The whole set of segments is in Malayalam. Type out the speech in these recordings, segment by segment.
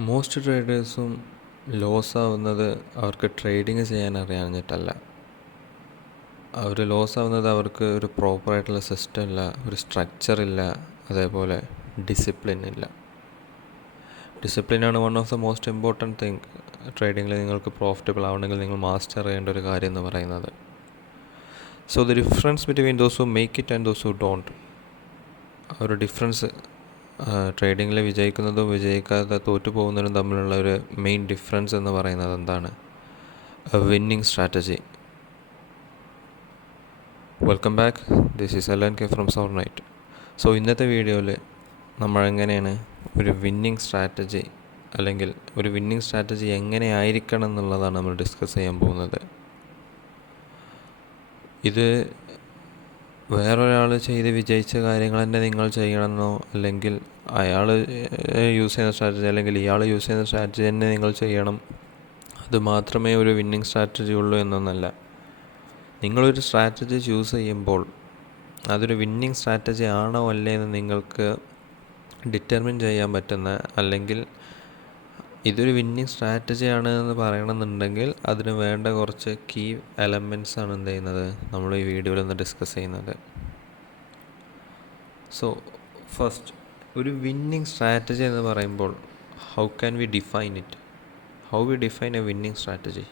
മോസ്റ്റ് ട്രേഡേഴ്സും ലോസ് ആവുന്നത് അവർക്ക് ട്രേഡിങ് ചെയ്യാൻ അറിയാഞ്ഞിട്ടല്ല. അവർ ലോസ് ആവുന്നത് അവർക്ക് ഒരു പ്രോപ്പറായിട്ടുള്ള സിസ്റ്റം ഇല്ല, ഒരു സ്ട്രക്ചർ ഇല്ല, അതേപോലെ ഡിസിപ്ലിൻ ഇല്ല. ഡിസിപ്ലിനാണ് one of the most important thing. ട്രേഡിങ്ങിൽ നിങ്ങൾക്ക് പ്രോഫിറ്റബിൾ ആവണമെങ്കിൽ നിങ്ങൾ മാസ്റ്റർ ചെയ്യേണ്ട ഒരു കാര്യം എന്ന് പറയുന്നത്. So the difference between those who make it and those who don't, ആ ഒരു ഡിഫറൻസ്, ട്രേഡിങ്ങിൽ വിജയിക്കുന്നതും വിജയിക്കാതെ തോറ്റു പോകുന്നതും തമ്മിലുള്ള ഒരു മെയിൻ ഡിഫറൻസ് എന്ന് പറയുന്നത് എന്താണ്? Winning strategy. Welcome back, this is LNK from sound night. So ഇന്നത്തെ വീഡിയോയിൽ നമ്മൾ എങ്ങനെയാണ് ഒരു വിന്നിങ് സ്ട്രാറ്റജി, അല്ലെങ്കിൽ ഒരു വിന്നിങ് സ്ട്രാറ്റജി എങ്ങനെ ആയിരിക്കണം എന്നുള്ളതാണ് നമ്മൾ ഡിസ്കസ് ചെയ്യാൻ പോകുന്നത്. ഇത് വേറൊരാൾ ചെയ്ത് വിജയിച്ച കാര്യങ്ങൾ തന്നെ നിങ്ങൾ ചെയ്യണമെന്നോ, അല്ലെങ്കിൽ അയാൾ യൂസ് ചെയ്യുന്ന സ്ട്രാറ്റജി അല്ലെങ്കിൽ ഇയാൾ യൂസ് ചെയ്യുന്ന സ്ട്രാറ്റജി തന്നെ നിങ്ങൾ ചെയ്യണം, അത് മാത്രമേ ഒരു വിന്നിങ് സ്ട്രാറ്റജി ഉള്ളൂ എന്നൊന്നല്ല. നിങ്ങളൊരു സ്ട്രാറ്റജി ചൂസ് ചെയ്യുമ്പോൾ അതൊരു വിന്നിങ് സ്ട്രാറ്റജി ആണോ അല്ലേ എന്ന് നിങ്ങൾക്ക് ഡിറ്റർമിൻ ചെയ്യാൻ പറ്റുന്ന, അല്ലെങ്കിൽ ഇതൊരു വിന്നിങ് സ്ട്രാറ്റജി ആണ് എന്ന് പറയണമെന്നുണ്ടെങ്കിൽ അതിന് വേണ്ട കുറച്ച് കീ എലമെൻറ്റ്സ് ആണ് എന്ത് ചെയ്യുന്നത് നമ്മൾ ഈ വീഡിയോയിൽ ഒന്ന് ഡിസ്കസ് ചെയ്യുന്നത്. സോ ഫസ്റ്റ്, ഒരു വിന്നിങ് സ്ട്രാറ്റജി എന്ന് പറയുമ്പോൾ how can we define it? How we define A winning strategy?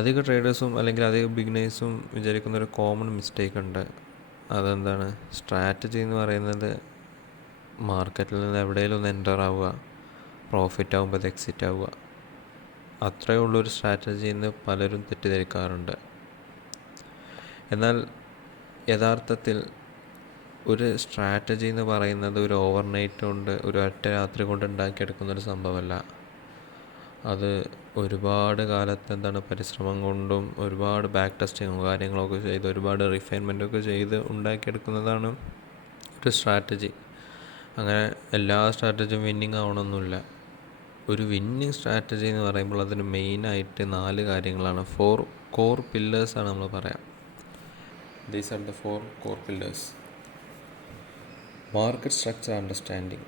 അധിക ട്രേഡേഴ്സും അല്ലെങ്കിൽ അധിക ബിഗിനേഴ്സും വിചാരിക്കുന്ന ഒരു കോമൺ മിസ്റ്റേക്ക് ഉണ്ട്. അതെന്താണ്? സ്ട്രാറ്റജി എന്ന് പറയുന്നത് മാർക്കറ്റിൽ നിന്ന് എവിടെയെങ്കിലും ഒന്ന് എൻ്റർ ആവുക, പ്രോഫിറ്റ് ആകുമ്പോൾ അത് എക്സിറ്റ് ആവുക, അത്രയേ ഉള്ളൊരു സ്ട്രാറ്റജി എന്ന് പലരും തെറ്റിദ്ധരിക്കാറുണ്ട്. എന്നാൽ യഥാർത്ഥത്തിൽ ഒരു സ്ട്രാറ്റജി എന്ന് പറയുന്നത് ഒരു ഓവർനൈറ്റ് കൊണ്ട്, ഒരു ഒറ്റ രാത്രി കൊണ്ട് ഉണ്ടാക്കിയെടുക്കുന്നൊരു സംഭവമല്ല. അത് ഒരുപാട് കാലത്ത് പരിശ്രമം കൊണ്ടും ഒരുപാട് ബാക്ക് ടെസ്റ്റിങ്ങും കാര്യങ്ങളൊക്കെ ചെയ്ത് ഒരുപാട് റിഫൈൻമെൻറ്റൊക്കെ ചെയ്ത് ഉണ്ടാക്കിയെടുക്കുന്നതാണ് ഒരു സ്ട്രാറ്റജി. അങ്ങനെ എല്ലാ സ്ട്രാറ്റജിയും വിന്നിങ് ആവണമെന്നില്ല. ഒരു വിന്നിങ് സ്ട്രാറ്റജി എന്ന് പറയുമ്പോൾ അതിന് മെയിനായിട്ട് 4 കാര്യങ്ങളാണ്, 4 കോർ പില്ലേഴ്സാണ് നമ്മൾ പറയാം. These are the 4 core pillars. Market structure understanding,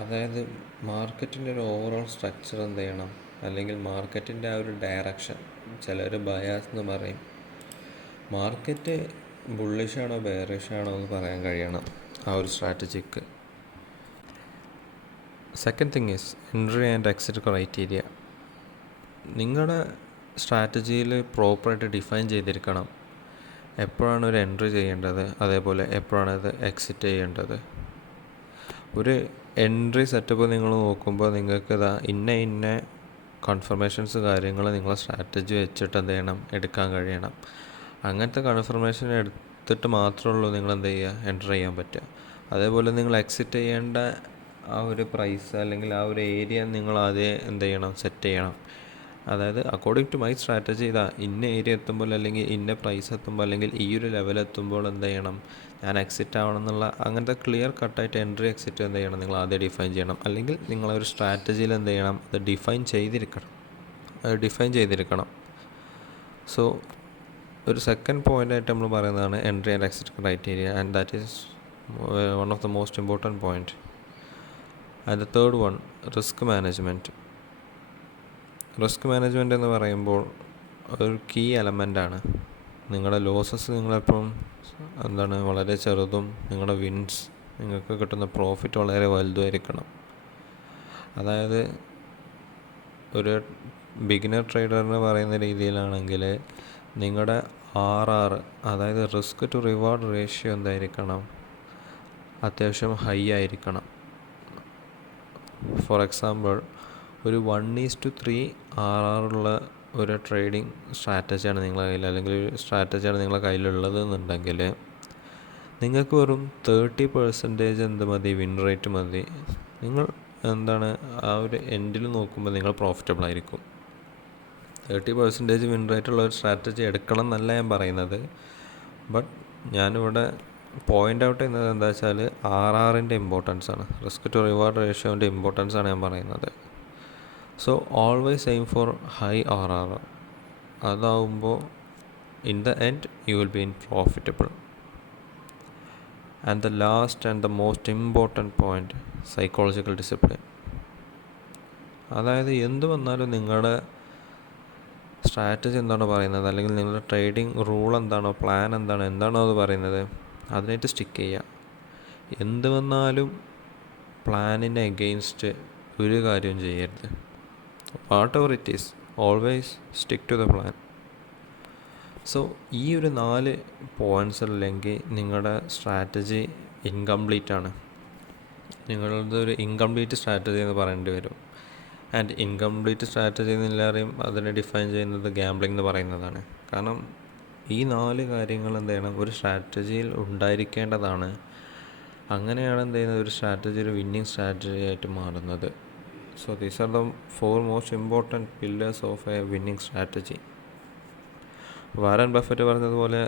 അതായത് മാർക്കറ്റിൻ്റെ ഒരു ഓവറോൾ സ്ട്രക്ചർ എന്ത് ചെയ്യണം, അല്ലെങ്കിൽ മാർക്കറ്റിൻ്റെ ആ ഒരു ഡയറക്ഷൻ. ചിലർ ബയാസ് എന്ന് പറയും. മാർക്കറ്റ് ബുള്ളിഷാണോ ബെയറിഷാണോ എന്ന് പറയാൻ കഴിയണം ആ ഒരു strategic. Second thing is entry and exit criteria. നിങ്ങളുടെ സ്ട്രാറ്റജിയിൽ പ്രോപ്പറായിട്ട് ഡിഫൈൻ ചെയ്തിരിക്കണം എപ്പോഴാണ് ഒരു എൻട്രി ചെയ്യേണ്ടത്, അതേപോലെ എപ്പോഴാണ് അത് എക്സിറ്റ് ചെയ്യേണ്ടത്. ഒരു എൻട്രി സെറ്റപ്പ് നിങ്ങൾ നോക്കുമ്പോൾ നിങ്ങൾക്ക് ഇന്ന കൺഫർമേഷൻസ് കാര്യങ്ങൾ നിങ്ങളെ സ്ട്രാറ്റജി വെച്ചിട്ട് എന്ത് ചെയ്യണം, എടുക്കാൻ കഴിയണം. അങ്ങനത്തെ കൺഫർമേഷൻ എടുത്തിട്ട് മാത്രമേ ഉള്ളൂ നിങ്ങൾ എന്ത് ചെയ്യുക, എൻറ്റർ ചെയ്യാൻ പറ്റുക. അതേപോലെ നിങ്ങൾ എക്സിറ്റ് ചെയ്യേണ്ട ആ ഒരു പ്രൈസ് അല്ലെങ്കിൽ ആ ഒരു ഏരിയ നിങ്ങൾ ആദ്യം എന്ത് ചെയ്യണം, സെറ്റ് ചെയ്യണം. അതായത് അക്കോർഡിംഗ് ടു മൈ സ്ട്രാറ്റജി ഇന്ന ഏരിയ എത്തുമ്പോൾ, അല്ലെങ്കിൽ ഇന്ന പ്രൈസ് എത്തുമ്പോൾ, അല്ലെങ്കിൽ ഈ ഒരു ലെവൽ എത്തുമ്പോൾ എന്ത് ചെയ്യണം, ഞാൻ എക്സിറ്റ് ആവണം എന്നുള്ള അങ്ങനത്തെ ക്ലിയർ കട്ടായിട്ട് എൻട്രി എക്സിറ്റ് എന്ത് ചെയ്യണം, നിങ്ങൾ ആദ്യം ഡിഫൈൻ ചെയ്യണം. അല്ലെങ്കിൽ നിങ്ങളൊരു സ്ട്രാറ്റജിയിൽ എന്ത് ചെയ്യണം, അത് ഡിഫൈൻ ചെയ്തിരിക്കണം. സോ ഒരു സെക്കൻഡ് പോയിൻ്റായിട്ട് നമ്മൾ പറയുന്നതാണ് entry and exit criteria, and that is one of the most important point. And the third one, risk management. Risk management എന്ന് പറയുമ്പോൾ ഒരു കീ എലമെൻ്റാണ്. നിങ്ങളുടെ ലോസസ് നിങ്ങളെപ്പോഴും വളരെ ചെറുതും നിങ്ങളുടെ വിൻസ്, നിങ്ങൾക്ക് കിട്ടുന്ന പ്രോഫിറ്റ് വളരെ വലുതുമായിരിക്കണം. അതായത് ഒരു ബിഗിനർ ട്രേഡറിന് പറയുന്ന രീതിയിലാണെങ്കിൽ നിങ്ങളുടെ RR, അതായത് റിസ്ക് ടു റിവാർഡ് റേഷ്യോ എന്തായിരിക്കണം, അത്യാവശ്യം ഹൈ ആയിരിക്കണം. ഫോർ എക്സാമ്പിൾ, ഒരു 1:3 RR ഉള്ള ഒരു ട്രേഡിംഗ് സ്ട്രാറ്റജിയാണ് നിങ്ങളുടെ കയ്യിൽ, അല്ലെങ്കിൽ ഒരു സ്ട്രാറ്റജിയാണ് നിങ്ങളുടെ കയ്യിലുള്ളത് എന്നുണ്ടെങ്കിൽ നിങ്ങൾക്ക് വെറും 30% എന്ത് മതി, വിൻ റേറ്റ് മതി. നിങ്ങൾ ആ ഒരു എൻഡിൽ നോക്കുമ്പോൾ നിങ്ങൾ പ്രോഫിറ്റബിൾ ആയിരിക്കും. 30% വിൻ റേറ്റുള്ള ഒരു സ്ട്രാറ്റജി എടുക്കണം എന്നല്ല ഞാൻ പറയുന്നത്. ബട്ട് ഞാനിവിടെ പോയിൻ്റ് ഔട്ട് ചെയ്യുന്നത് എന്താ വെച്ചാൽ RRൻ്റെ ഇമ്പോർട്ടൻസ് ആണ്, റിസ്ക് ടു റിവാർഡ് റേഷ്യോൻ്റെ ഇമ്പോർട്ടൻസ് ആണ് ഞാൻ പറയുന്നത്. So always aim for high RR. അതാവുമ്പോൾ in the end you will be in profitable. And the last and the most important point, psychological discipline. അതായത് എന്ത് വന്നാലും നിങ്ങളുടെ സ്ട്രാറ്റജി എന്താണോ പറയുന്നത്, അല്ലെങ്കിൽ നിങ്ങളുടെ ട്രേഡിംഗ് റൂൾ എന്താണോ, പ്ലാൻ എന്താണോ അത് പറയുന്നത്, അതിനായിട്ട് സ്റ്റിക്ക് ചെയ്യുക. എന്ത് വന്നാലും പ്ലാനിന് എഗെയിൻസ്റ്റ് ഒരു കാര്യവും ചെയ്യരുത്. Whatever it is, always stick to the plan. So ഈ ഒരു 4 പോയിൻറ്റ്സ് അല്ലെങ്കിൽ നിങ്ങളുടെ സ്ട്രാറ്റജി ഇൻകംപ്ലീറ്റ് ആണ്. നിങ്ങളുടെ ഒരു ഇൻകംപ്ലീറ്റ് സ്ട്രാറ്റജി എന്ന് പറയേണ്ടി വരും. ആൻഡ് ഇൻകംപ്ലീറ്റ് സ്ട്രാറ്റജി എന്നെല്ലാവരെയും അതിനെ ഡിഫൈൻ ചെയ്യുന്നത് ഗാംബ്ലിംഗ് എന്ന് പറയുന്നതാണ്. കാരണം ഈ 4 കാര്യങ്ങൾ എന്ത് ചെയ്യണം, ഒരു സ്ട്രാറ്റജിയിൽ ഉണ്ടായിരിക്കേണ്ടതാണ്. അങ്ങനെയാണ് എന്ത് ചെയ്യുന്നത്, ഒരു സ്ട്രാറ്റജി ഒരു വിന്നിങ് സ്ട്രാറ്റജി ആയിട്ട് മാറുന്നത്. So these are the 4 most important pillars of a winning strategy. Warren Buffett പറഞ്ഞതുപോലെ,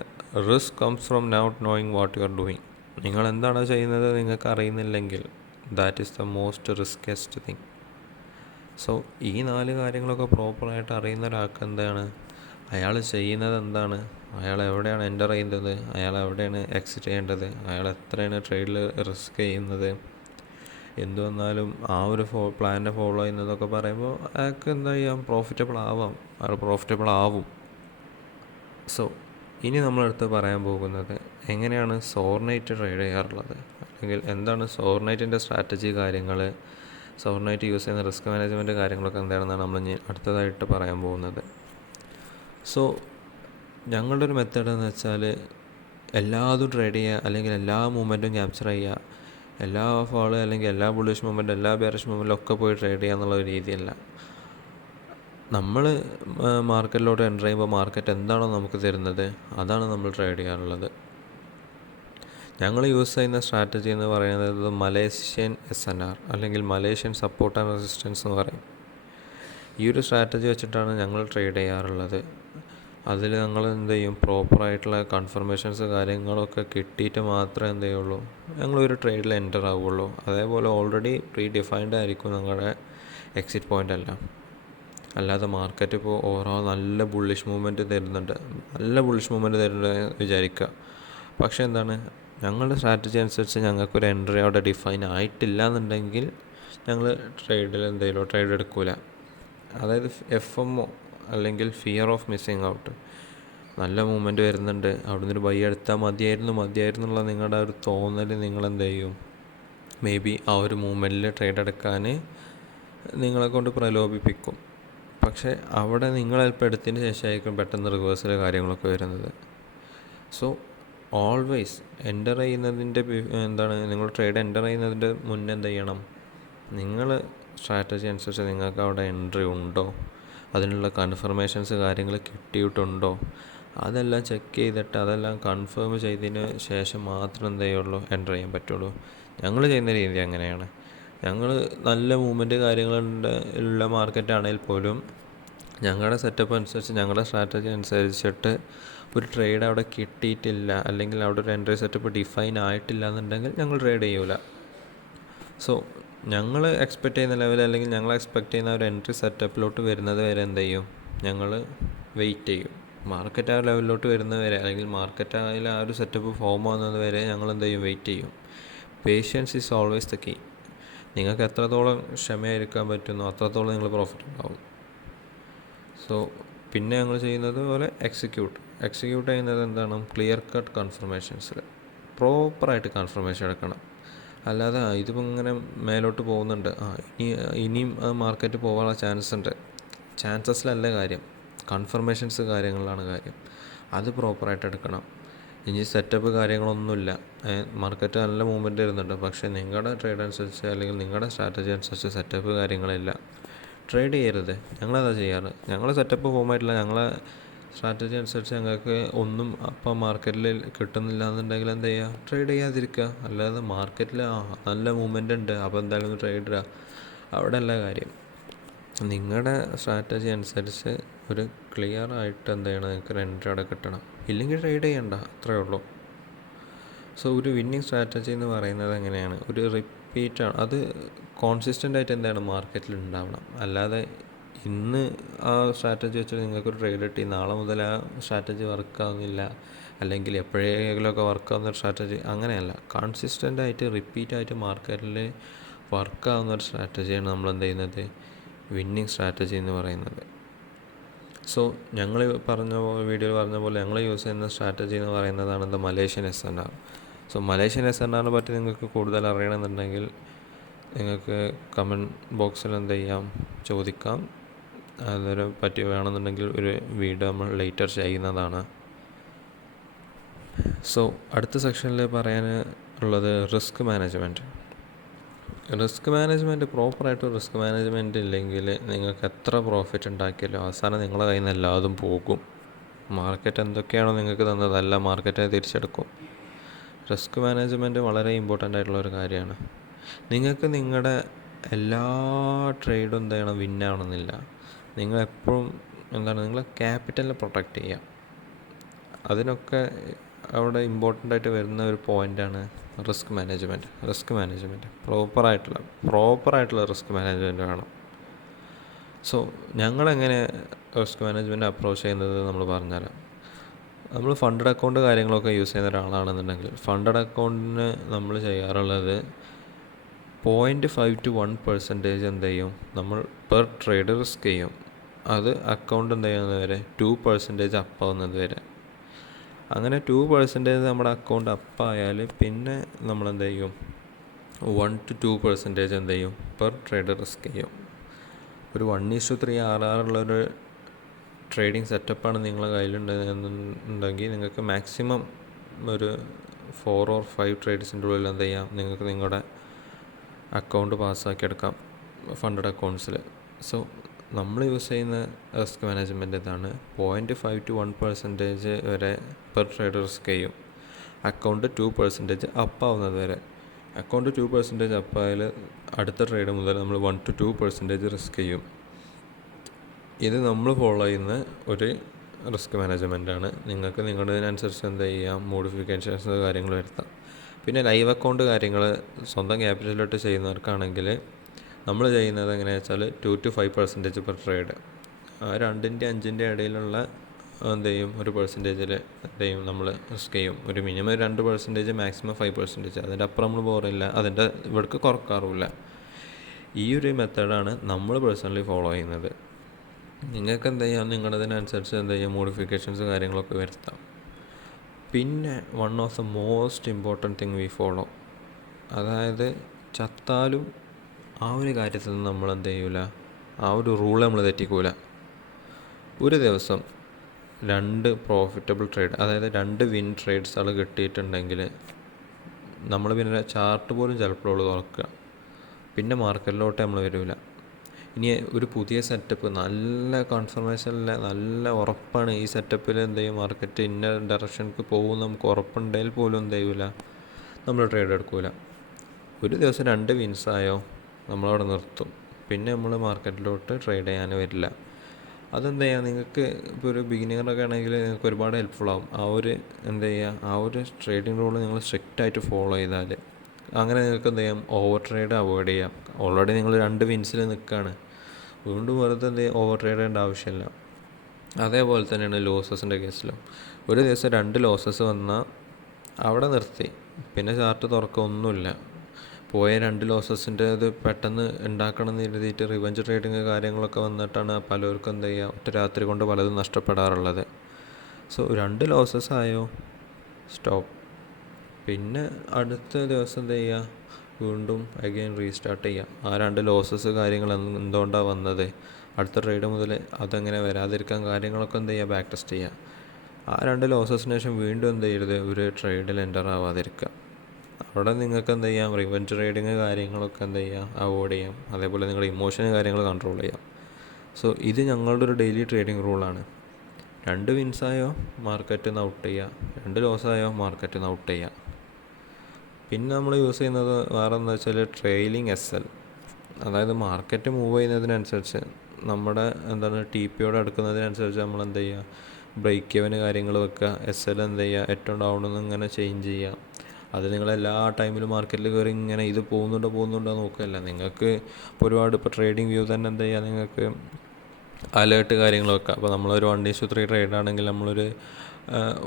risk comes from not knowing what you are doing. നിങ്ങൾ എന്താണ് ചെയ്യുന്നത് നിങ്ങൾക്ക് അറിയുന്നില്ലെങ്കിൽ that is the most riskiest thing. So ഈ 4 കാര്യങ്ങളൊക്കെ പ്രോപ്പറായിട്ട് അറിയുന്ന ഒരാൾക്ക് എന്താണ്, അയാൾ ചെയ്യുന്നത് എന്താണ്, അയാൾ എവിടെയാണ് എൻ്റർ ചെയ്യുന്നത്, അയാൾ എവിടെയാണ് എക്സിറ്റ് ചെയ്യേണ്ടത്, അയാൾ എത്രയാണ് ട്രേഡിൽ റിസ്ക് ചെയ്യുന്നത്, എന്തു വന്നാലും ആ ഒരു പ്ലാനെ ഫോളോ ചെയ്യുന്നതൊക്കെ പറയുമ്പോൾ അയാൾക്ക് എന്താ ചെയ്യാം, പ്രോഫിറ്റബിൾ ആവും. സോ ഇനി നമ്മളടുത്ത് പറയാൻ പോകുന്നത് എങ്ങനെയാണ് സോർനൈറ്റ് ട്രേഡ് ചെയ്യാറുള്ളത്, അല്ലെങ്കിൽ എന്താണ് സോർനൈറ്റിൻ്റെ സ്ട്രാറ്റജി കാര്യങ്ങൾ, സോർനൈറ്റ് യൂസ് ചെയ്യുന്ന റിസ്ക് മാനേജ്മെൻറ്റ് കാര്യങ്ങളൊക്കെ എന്താണെന്നാണ് നമ്മൾ ഇനി അടുത്തതായിട്ട് പറയാൻ പോകുന്നത്. സോ ഞങ്ങളുടെ ഒരു മെത്തേഡ് എന്ന് വെച്ചാൽ എല്ലാതും ട്രേഡ് ചെയ്യുക, അല്ലെങ്കിൽ എല്ലാ മൂവ്മെൻറ്റും ക്യാപ്ചർ ചെയ്യുക, എല്ലാ ഫാള് അല്ലെങ്കിൽ എല്ലാ ബുള്ളിഷ് മൂവ്മെൻറ്റ്, എല്ലാ ബെയറിഷ് മൂവ്മെൻറ്റിലൊക്കെ പോയി ട്രേഡ് ചെയ്യുക എന്നുള്ള ഒരു രീതിയല്ല. നമ്മൾ മാർക്കറ്റിലോട്ട് എൻ്റർ ചെയ്യുമ്പോൾ മാർക്കറ്റ് എന്താണോ നമുക്ക് തരുന്നത് അതാണ് നമ്മൾ ട്രേഡ് ചെയ്യാറുള്ളത്. ഞങ്ങൾ യൂസ് ചെയ്യുന്ന സ്ട്രാറ്റജി എന്ന് പറയുന്നത് മലേഷ്യൻ SNR അല്ലെങ്കിൽ മലേഷ്യൻ സപ്പോർട്ട് ആൻഡ് റെസിസ്റ്റൻസ് എന്ന് പറയും. ഈ ഒരു സ്ട്രാറ്റജി വെച്ചിട്ടാണ് ഞങ്ങൾ ട്രേഡ് ചെയ്യാറുള്ളത്. അതിൽ ഞങ്ങൾ എന്ത് ചെയ്യും, പ്രോപ്പറായിട്ടുള്ള കൺഫർമേഷൻസ് കാര്യങ്ങളൊക്കെ കിട്ടിയിട്ട് മാത്രമേ എന്ത് ചെയ്യുള്ളൂ, ഞങ്ങളൊരു ട്രേഡിൽ എൻ്റർ ആവുള്ളൂ. അതേപോലെ ഓൾറെഡി പ്രീ ഡിഫൈൻഡ് ആയിരിക്കും ഞങ്ങളുടെ എക്സിറ്റ് പോയിൻ്റ് എല്ലാം. അല്ലാതെ മാർക്കറ്റ് ഇപ്പോൾ ഓരോ നല്ല ബുള്ളിഷ് മൂവ്മെൻറ്റ് തരുന്നുണ്ട് വിചാരിക്കുക. പക്ഷേ എന്താണ്, ഞങ്ങളുടെ സ്ട്രാറ്റജി അനുസരിച്ച് ഞങ്ങൾക്കൊരു എൻട്രി അവിടെ ഡിഫൈൻ ആയിട്ടില്ല എന്നുണ്ടെങ്കിൽ ഞങ്ങൾ ട്രേഡിൽ ട്രേഡ് എടുക്കില്ല. അതായത് FMO അല്ലെങ്കിൽ ഫിയർ ഓഫ് മിസ്സിങ് ഔട്ട്. നല്ല മൂവ്മെൻറ്റ് വരുന്നുണ്ട്, അവിടെ നിന്നൊരു ബൈ എടുത്താൽ മതിയായിരുന്നു എന്നുള്ള നിങ്ങളുടെ ഒരു തോന്നൽ നിങ്ങളെന്ത് ചെയ്യും, മേ ബി ആ ഒരു മൂവ്മെൻറ്റിൽ ട്രേഡ് എടുക്കാൻ നിങ്ങളെ കൊണ്ട് പ്രലോഭിപ്പിക്കും. പക്ഷേ അവിടെ നിങ്ങൾ അല്പം എടുത്തതിന് ശേഷമായിരിക്കും പെട്ടെന്ന് റിവേഴ്സൽ കാര്യങ്ങളൊക്കെ വരുന്നത്. സോ ഓൾവേസ് എൻ്റർ ചെയ്യുന്നതിൻ്റെ നിങ്ങൾ ട്രേഡ് എൻ്റർ ചെയ്യുന്നതിൻ്റെ മുന്നേ എന്ത് ചെയ്യണം, നിങ്ങൾ സ്ട്രാറ്റജി അനുസരിച്ച് നിങ്ങൾക്ക് അവിടെ എൻട്രി ഉണ്ടോ, അതിനുള്ള കൺഫർമേഷൻസ് കാര്യങ്ങൾ കിട്ടിയിട്ടുണ്ടോ, അതെല്ലാം ചെക്ക് ചെയ്തിട്ട് അതെല്ലാം കൺഫേം ചെയ്തതിന് ശേഷം മാത്രം എന്ത് ചെയ്യുള്ളൂ, എൻ്റർ ചെയ്യാൻ പറ്റുള്ളൂ. ഞങ്ങൾ ചെയ്യുന്ന രീതി അങ്ങനെയാണ്. ഞങ്ങൾ നല്ല മൂവ്മെൻറ്റ് കാര്യങ്ങളുണ്ട് ഉള്ള മാർക്കറ്റ് ആണെങ്കിൽ പോലും ഞങ്ങളുടെ സെറ്റപ്പ് അനുസരിച്ച്, ഞങ്ങളുടെ സ്ട്രാറ്റജി അനുസരിച്ചിട്ട് ഒരു ട്രേഡ് അവിടെ കിട്ടിയിട്ടില്ല, അല്ലെങ്കിൽ അവിടെ ഒരു എൻട്രി സെറ്റപ്പ് ഡിഫൈൻ ആയിട്ടില്ല എന്നുണ്ടെങ്കിൽ ഞങ്ങൾ ട്രേഡ് ചെയ്യൂല. സോ ഞങ്ങൾ എക്സ്പെക്റ്റ് ചെയ്യുന്ന ലെവൽ, അല്ലെങ്കിൽ ഞങ്ങൾ എക്സ്പെക്റ്റ് ചെയ്യുന്ന ഒരു എൻട്രി സെറ്റപ്പിലോട്ട് വരുന്നത് വരെ എന്ത് ചെയ്യും, ഞങ്ങൾ വെയിറ്റ് ചെയ്യും. മാർക്കറ്റ് ആ ലെവലിലോട്ട് വരുന്നത് വരെ, അല്ലെങ്കിൽ മാർക്കറ്റ് അതിൽ ആ ഒരു സെറ്റപ്പ് ഫോം ആകുന്നത് വരെ ഞങ്ങൾ എന്ത് ചെയ്യും, വെയിറ്റ് ചെയ്യും. Patience is always the key. നിങ്ങൾക്ക് എത്രത്തോളം ക്ഷമയായിരിക്കാൻ പറ്റുന്നോ അത്രത്തോളം നിങ്ങൾ പ്രോഫിറ്റ് ഉണ്ടാവും. സോ പിന്നെ ഞങ്ങൾ ചെയ്യുന്നത് പോലെ എക്സിക്യൂട്ട് ചെയ്യുന്നത് എന്താണ്, ക്ലിയർ കട്ട് കൺഫർമേഷൻസിൽ പ്രോപ്പറായിട്ട് കൺഫർമേഷൻ എടുക്കണം. അല്ലാതെ ഇതിപ്പോൾ ഇങ്ങനെ മേലോട്ട് പോകുന്നുണ്ട്, ഇനിയും മാർക്കറ്റ് പോകാനുള്ള ചാൻസസിലല്ല കാര്യം, കൺഫർമേഷൻസ് കാര്യങ്ങളിലാണ് കാര്യം. അത് പ്രോപ്പറായിട്ട് എടുക്കണം. ഇനി സെറ്റപ്പ് കാര്യങ്ങളൊന്നുമില്ല, മാർക്കറ്റ് നല്ല മൂവ്മെൻറ്റ് വരുന്നുണ്ട്, പക്ഷേ നിങ്ങളുടെ ട്രേഡ് അനുസരിച്ച് അല്ലെങ്കിൽ നിങ്ങളുടെ സ്ട്രാറ്റജി അനുസരിച്ച് സെറ്റപ്പ് കാര്യങ്ങളില്ല, ട്രേഡ് ചെയ്യരുത്. ഞങ്ങളതാ ചെയ്യാറ്. ഞങ്ങളെ സെറ്റപ്പ് ഫോമായിട്ടില്ല, ഞങ്ങളെ സ്ട്രാറ്റജി അനുസരിച്ച് ഞങ്ങൾക്ക് ഒന്നും അപ്പം മാർക്കറ്റിൽ കിട്ടുന്നില്ല എന്നുണ്ടെങ്കിൽ എന്ത് ചെയ്യുക, ട്രേഡ് ചെയ്യാതിരിക്കുക. അല്ലാതെ മാർക്കറ്റിൽ നല്ല മൂവ്മെൻ്റ് ഉണ്ട് അപ്പോൾ എന്തായാലും ഒന്ന് ട്രേഡ് ഇടുക, അവിടെ അല്ല കാര്യം. നിങ്ങളുടെ സ്ട്രാറ്റജി അനുസരിച്ച് ഒരു ക്ലിയർ ആയിട്ട് എന്ത് ചെയ്യണം, നിങ്ങൾക്ക് ഒരു എൻട്രി അവിടെ കിട്ടണം, ഇല്ലെങ്കിൽ ട്രേഡ് ചെയ്യണ്ട, അത്രയേ ഉള്ളൂ. സോ ഒരു വിന്നിങ് സ്ട്രാറ്റജി എന്ന് പറയുന്നത് എങ്ങനെയാണ്, ഒരു റിപ്പീറ്റാണ്, അത് കോൺസിസ്റ്റൻ്റ് ആയിട്ട് എന്താണ് മാർക്കറ്റിൽ ഉണ്ടാവണം. അല്ലാതെ ഇന്ന് ആ സ്ട്രാറ്റജി വെച്ചാൽ നിങ്ങൾക്കൊരു ട്രേഡ് കിട്ടി, നാളെ മുതൽ ആ സ്ട്രാറ്റജി വർക്കാവുന്നില്ല, അല്ലെങ്കിൽ എപ്പോഴെങ്കിലുമൊക്കെ വർക്കാവുന്ന ഒരു സ്ട്രാറ്റജി, അങ്ങനെയല്ല. കൺസിസ്റ്റൻ്റായിട്ട് റിപ്പീറ്റായിട്ട് മാർക്കറ്റിൽ വർക്കാവുന്ന ഒരു സ്ട്രാറ്റജിയാണ് നമ്മൾ എന്ത് ചെയ്യുന്നത്, വിന്നിങ് സ്ട്രാറ്റജി എന്ന് പറയുന്നത്. സോ ഞങ്ങൾ വീഡിയോയിൽ പറഞ്ഞ പോലെ ഞങ്ങൾ യൂസ് ചെയ്യുന്ന സ്ട്രാറ്റജി എന്ന് പറയുന്നതാണ് മലേഷ്യൻ SNR. സോ മലേഷ്യൻ SNRനെ പറ്റി നിങ്ങൾക്ക് കൂടുതൽ അറിയണമെന്നുണ്ടെങ്കിൽ നിങ്ങൾക്ക് കമൻറ്റ് ബോക്സിൽ എന്ത് ചെയ്യാം, ചോദിക്കാം. അതിനെ പറ്റി വേണമെന്നുണ്ടെങ്കിൽ ഒരു വീഡിയോ നമ്മൾ ലേറ്റർ ചെയ്യുന്നതാണ്. സോ അടുത്ത സെക്ഷനിൽ പറയാൻ ഉള്ളത് റിസ്ക് മാനേജ്മെൻറ്റ്. പ്രോപ്പറായിട്ട് റിസ്ക് മാനേജ്മെൻറ്റ് ഇല്ലെങ്കിൽ നിങ്ങൾക്ക് എത്ര പ്രോഫിറ്റ് ഉണ്ടാക്കിയാലും അവസാനം നിങ്ങളുടെ കയ്യിൽ നിന്ന് എല്ലാതും പോകും. മാർക്കറ്റ് എന്തൊക്കെയാണോ നിങ്ങൾക്ക് തന്നത് എല്ലാം മാർക്കറ്റിനെ തിരിച്ചെടുക്കും. റിസ്ക് മാനേജ്മെൻറ്റ് വളരെ ഇമ്പോർട്ടൻ്റ് ആയിട്ടുള്ളൊരു കാര്യമാണ്. നിങ്ങൾക്ക് നിങ്ങളുടെ എല്ലാ ട്രേഡും എന്ത് ചെയ്യണം, വിന്നാവണമെന്നില്ല. നിങ്ങളെപ്പോഴും നിങ്ങളെ ക്യാപിറ്റലിനെ പ്രൊട്ടക്റ്റ് ചെയ്യുക. അതിനൊക്കെ അവിടെ ഇമ്പോർട്ടൻ്റ് ആയിട്ട് വരുന്ന ഒരു പോയിൻ്റാണ് റിസ്ക് മാനേജ്മെൻറ്റ്. പ്രോപ്പറായിട്ടുള്ള റിസ്ക് മാനേജ്മെൻറ്റ് വേണം. സോ ഞങ്ങളെങ്ങനെ റിസ്ക് മാനേജ്മെൻറ്റ് അപ്രോച്ച് ചെയ്യുന്നത് നമ്മൾ പറഞ്ഞുതരാം. നമ്മൾ ഫണ്ടഡ് അക്കൗണ്ട് കാര്യങ്ങളൊക്കെ യൂസ് ചെയ്യുന്ന ഒരാളാണെന്നുണ്ടെങ്കിൽ ഫണ്ടഡ് അക്കൗണ്ടിന് നമ്മൾ ചെയ്യാറുള്ളത് 0.5 to 1% എന്ത് ചെയ്യും, നമ്മൾ പെർ ട്രേഡ് റിസ്ക് ചെയ്യും. അത് അക്കൗണ്ട് എന്ത് ചെയ്യുന്നത് വരെ 2% അപ്പാവുന്നത് വരെ. അങ്ങനെ 2% നമ്മുടെ അക്കൗണ്ട് അപ്പായാൽ പിന്നെ നമ്മളെന്ത് ചെയ്യും, 1 to 2% എന്ത് ചെയ്യും, പെർ ട്രേഡ് റിസ്ക് ചെയ്യും. ഒരു 1:3 ഉള്ളൊരു ട്രേഡിംഗ് സെറ്റപ്പാണ് നിങ്ങളുടെ കയ്യിലുണ്ടെന്നുണ്ടെങ്കിൽ നിങ്ങൾക്ക് മാക്സിമം ഒരു 4 or 5 ട്രേഡ്സിൻ്റെ ഉള്ളിൽ എന്ത് ചെയ്യാം, നിങ്ങൾക്ക് നിങ്ങളുടെ അക്കൗണ്ട് പാസ്സാക്കിയെടുക്കാം ഫണ്ടഡ് അക്കൗണ്ട്സിൽ. സോ നമ്മൾ യൂസ് ചെയ്യുന്ന റിസ്ക് മാനേജ്മെൻറ്റ് ഇതാണ്. 0.5 to 1% വരെ പെർ ട്രേഡ് റിസ്ക് ചെയ്യും. അക്കൗണ്ട് 2% അപ്പാവുന്നത് വരെ. അക്കൗണ്ട് 2% അപ്പായാൽ അടുത്ത ട്രേഡ് മുതൽ നമ്മൾ 1 to 2% റിസ്ക് ചെയ്യും. ഇത് നമ്മൾ ഫോളോ ചെയ്യുന്ന ഒരു റിസ്ക് മാനേജ്മെൻറ്റാണ്. നിങ്ങൾക്ക് നിങ്ങളുടേതിനനുസരിച്ച് എന്ത് ചെയ്യാം, മോഡിഫിക്കേഷൻസ് കാര്യങ്ങൾ വരുത്താം. പിന്നെ ലൈവ് അക്കൗണ്ട് കാര്യങ്ങൾ സ്വന്തം ക്യാപിറ്റലിലോട്ട് ചെയ്യുന്നവർക്കാണെങ്കിൽ നമ്മൾ ചെയ്യുന്നത് എങ്ങനെയാണെന്ന് വെച്ചാൽ 2 to 5% പെർ ട്രേഡ്. ആ 2-ൻ്റെ 5-ൻ്റെ ഇടയിലുള്ള എന്ത് ചെയ്യും, ഒരു പെർസെൻറ്റേജിൽ എന്ത് ചെയ്യും, നമ്മൾ റിസ്ക് ചെയ്യും. ഒരു മിനിമം 2%, മാക്സിമം 5%. അതിൻ്റെ അപ്പുറം നമ്മൾ പോറില്ല, അതിൻ്റെ ഇവിടേക്ക് കുറക്കാറുമില്ല. ഈ ഒരു മെത്തേഡാണ് നമ്മൾ പേഴ്സണലി ഫോളോ ചെയ്യുന്നത്. നിങ്ങൾക്ക് എന്ത് ചെയ്യാം, നിങ്ങളതിനനുസരിച്ച് എന്ത് ചെയ്യാം, മോഡിഫിക്കേഷൻസ് കാര്യങ്ങളൊക്കെ വരുത്താം. പിന്നെ one of the most important thing we follow, അതായത് ചത്താലും ആ ഒരു കാര്യത്തിൽ നിന്ന് നമ്മൾ എന്ത് ചെയ്യൂല, ആ ഒരു റൂൾ നമ്മൾ തെറ്റിക്കൂല. ഒരു ദിവസം 2 പ്രോഫിറ്റബിൾ ട്രേഡ്, അതായത് 2 വിൻ ട്രേഡ്സുകൾ കിട്ടിയിട്ടുണ്ടെങ്കിൽ നമ്മൾ പിന്നെ ചാർട്ട് പോലും ചിലപ്പോൾ തുറക്കുക, പിന്നെ മാർക്കറ്റിലോട്ട് നമ്മൾ വരില്ല. ഇനി ഒരു പുതിയ സെറ്റപ്പ്, നല്ല കൺഫർമേഷനില്ല, നല്ല ഉറപ്പാണ് ഈ സെറ്റപ്പിൽ എന്ത് ചെയ്യും, മാർക്കറ്റ് ഇന്ന ഡയറക്ഷനിലേക്ക് പോകും നമുക്ക് ഉറപ്പുണ്ടെങ്കിൽ പോലും എന്ത് ചെയ്യൂല, നമ്മൾ ട്രേഡ് എടുക്കില്ല. ഒരു ദിവസം 2 വിൻസായോ നമ്മളവിടെ നിർത്തും, പിന്നെ നമ്മൾ മാർക്കറ്റിലോട്ട് ട്രേഡ് ചെയ്യാൻ വരില്ല. അതെന്ത് ചെയ്യുക, നിങ്ങൾക്ക് ഇപ്പോൾ ഒരു ബിഗിനറൊക്കെ ആണെങ്കിൽ നിങ്ങൾക്ക് ഒരുപാട് ഹെൽപ്ഫുൾ ആവും. ആ ഒരു ട്രേഡിംഗ് റൂൾ നിങ്ങൾ സ്ട്രിക്റ്റായിട്ട് ഫോളോ ചെയ്താൽ അങ്ങനെ നിങ്ങൾക്ക് എന്ത് ചെയ്യാം, ഓവർ ട്രേഡ് അവോയ്ഡ് ചെയ്യാം. ഓൾറെഡി നിങ്ങൾ 2 വിൻസിൽ നിൽക്കുകയാണ്, വീണ്ടും വെറുതെ എന്ത് ചെയ്യും, ഓവർ ട്രേഡ് ചെയ്യേണ്ട ആവശ്യമില്ല. അതേപോലെ തന്നെയാണ് ലോസസിൻ്റെ കേസിലും. ഒരു ദിവസം 2 ലോസസ് വന്നാൽ അവിടെ നിർത്തി, പിന്നെ ചാർട്ട് തുറക്കുക ഒന്നുമില്ല. പോയ 2 ലോസസിൻ്റെ ഇത് പെട്ടെന്ന് ഉണ്ടാക്കണം എന്ന് എഴുതിയിട്ട് റിവഞ്ച് ട്രേഡിങ് കാര്യങ്ങളൊക്കെ വന്നിട്ടാണ് പലർക്കും എന്ത് ചെയ്യുക, ഒറ്റ രാത്രി കൊണ്ട് പലതും നഷ്ടപ്പെടാറുള്ളത്. സോ 2 ലോസസ് ആയോ, സ്റ്റോപ്പ്. പിന്നെ അടുത്ത ദിവസം എന്ത് ചെയ്യുക, വീണ്ടും അഗെയിൻ റീസ്റ്റാർട്ട് ചെയ്യുക. ആ 2 ലോസസ് കാര്യങ്ങൾ എന്തുകൊണ്ടാണ് വന്നത്, അടുത്ത ട്രേഡ് മുതൽ അതെങ്ങനെ വരാതിരിക്കാൻ കാര്യങ്ങളൊക്കെ എന്ത് ചെയ്യുക, ബാക്ക് ടെസ്റ്റ് ചെയ്യുക. ആ 2 ലോസസിന് ശേഷം വീണ്ടും എന്ത് ചെയ്യരുത്, ഒരു ട്രേഡിൽ എൻ്റർ ആവാതിരിക്കുക. അവിടെ നിങ്ങൾക്ക് എന്ത് ചെയ്യാം, റിവഞ്ച് ട്രേഡിങ് കാര്യങ്ങളൊക്കെ എന്ത് ചെയ്യാം, അവോയ്ഡ് ചെയ്യാം. അതേപോലെ നിങ്ങളുടെ ഇമോഷന് കാര്യങ്ങൾ കൺട്രോൾ ചെയ്യാം. സോ ഇത് ഞങ്ങളുടെ ഒരു ഡെയിലി ട്രേഡിംഗ് റൂളാണ്. 2 വിൻസായോ മാർക്കറ്റിൽ നിന്ന് ഔട്ട് ചെയ്യുക, 2 ലോസായോ മാർക്കറ്റിൽ നിന്ന് ഔട്ട് ചെയ്യുക. പിന്നെ നമ്മൾ യൂസ് ചെയ്യുന്നത് വേറെ എന്താ വെച്ചാൽ ട്രെയിലിംഗ് SL, അതായത് മാർക്കറ്റ് മൂവ് ചെയ്യുന്നതിനനുസരിച്ച് നമ്മുടെ TPയോട് അടുക്കുന്നതിനനുസരിച്ച് നമ്മൾ എന്ത് ചെയ്യുക, ബ്രേക്ക് ഇവന് കാര്യങ്ങൾ വെക്കുക. SL എന്ത് ചെയ്യുക, ഏറ്റവും ഡൗണെന്ന് ഇങ്ങനെ ചേഞ്ച് ചെയ്യുക. അത് നിങ്ങളെല്ലാ ടൈമിലും മാർക്കറ്റിൽ കയറി ഇങ്ങനെ ഇത് പോകുന്നുണ്ടോ നോക്കുകയല്ല. നിങ്ങൾക്ക് ഇപ്പോൾ ട്രേഡിംഗ് വ്യൂ തന്നെ എന്ത് ചെയ്യുക, നിങ്ങൾക്ക് അലേർട്ട് കാര്യങ്ങൾ വെക്കുക. അപ്പോൾ നമ്മളൊരു 1:3 ട്രേഡാണെങ്കിൽ നമ്മളൊരു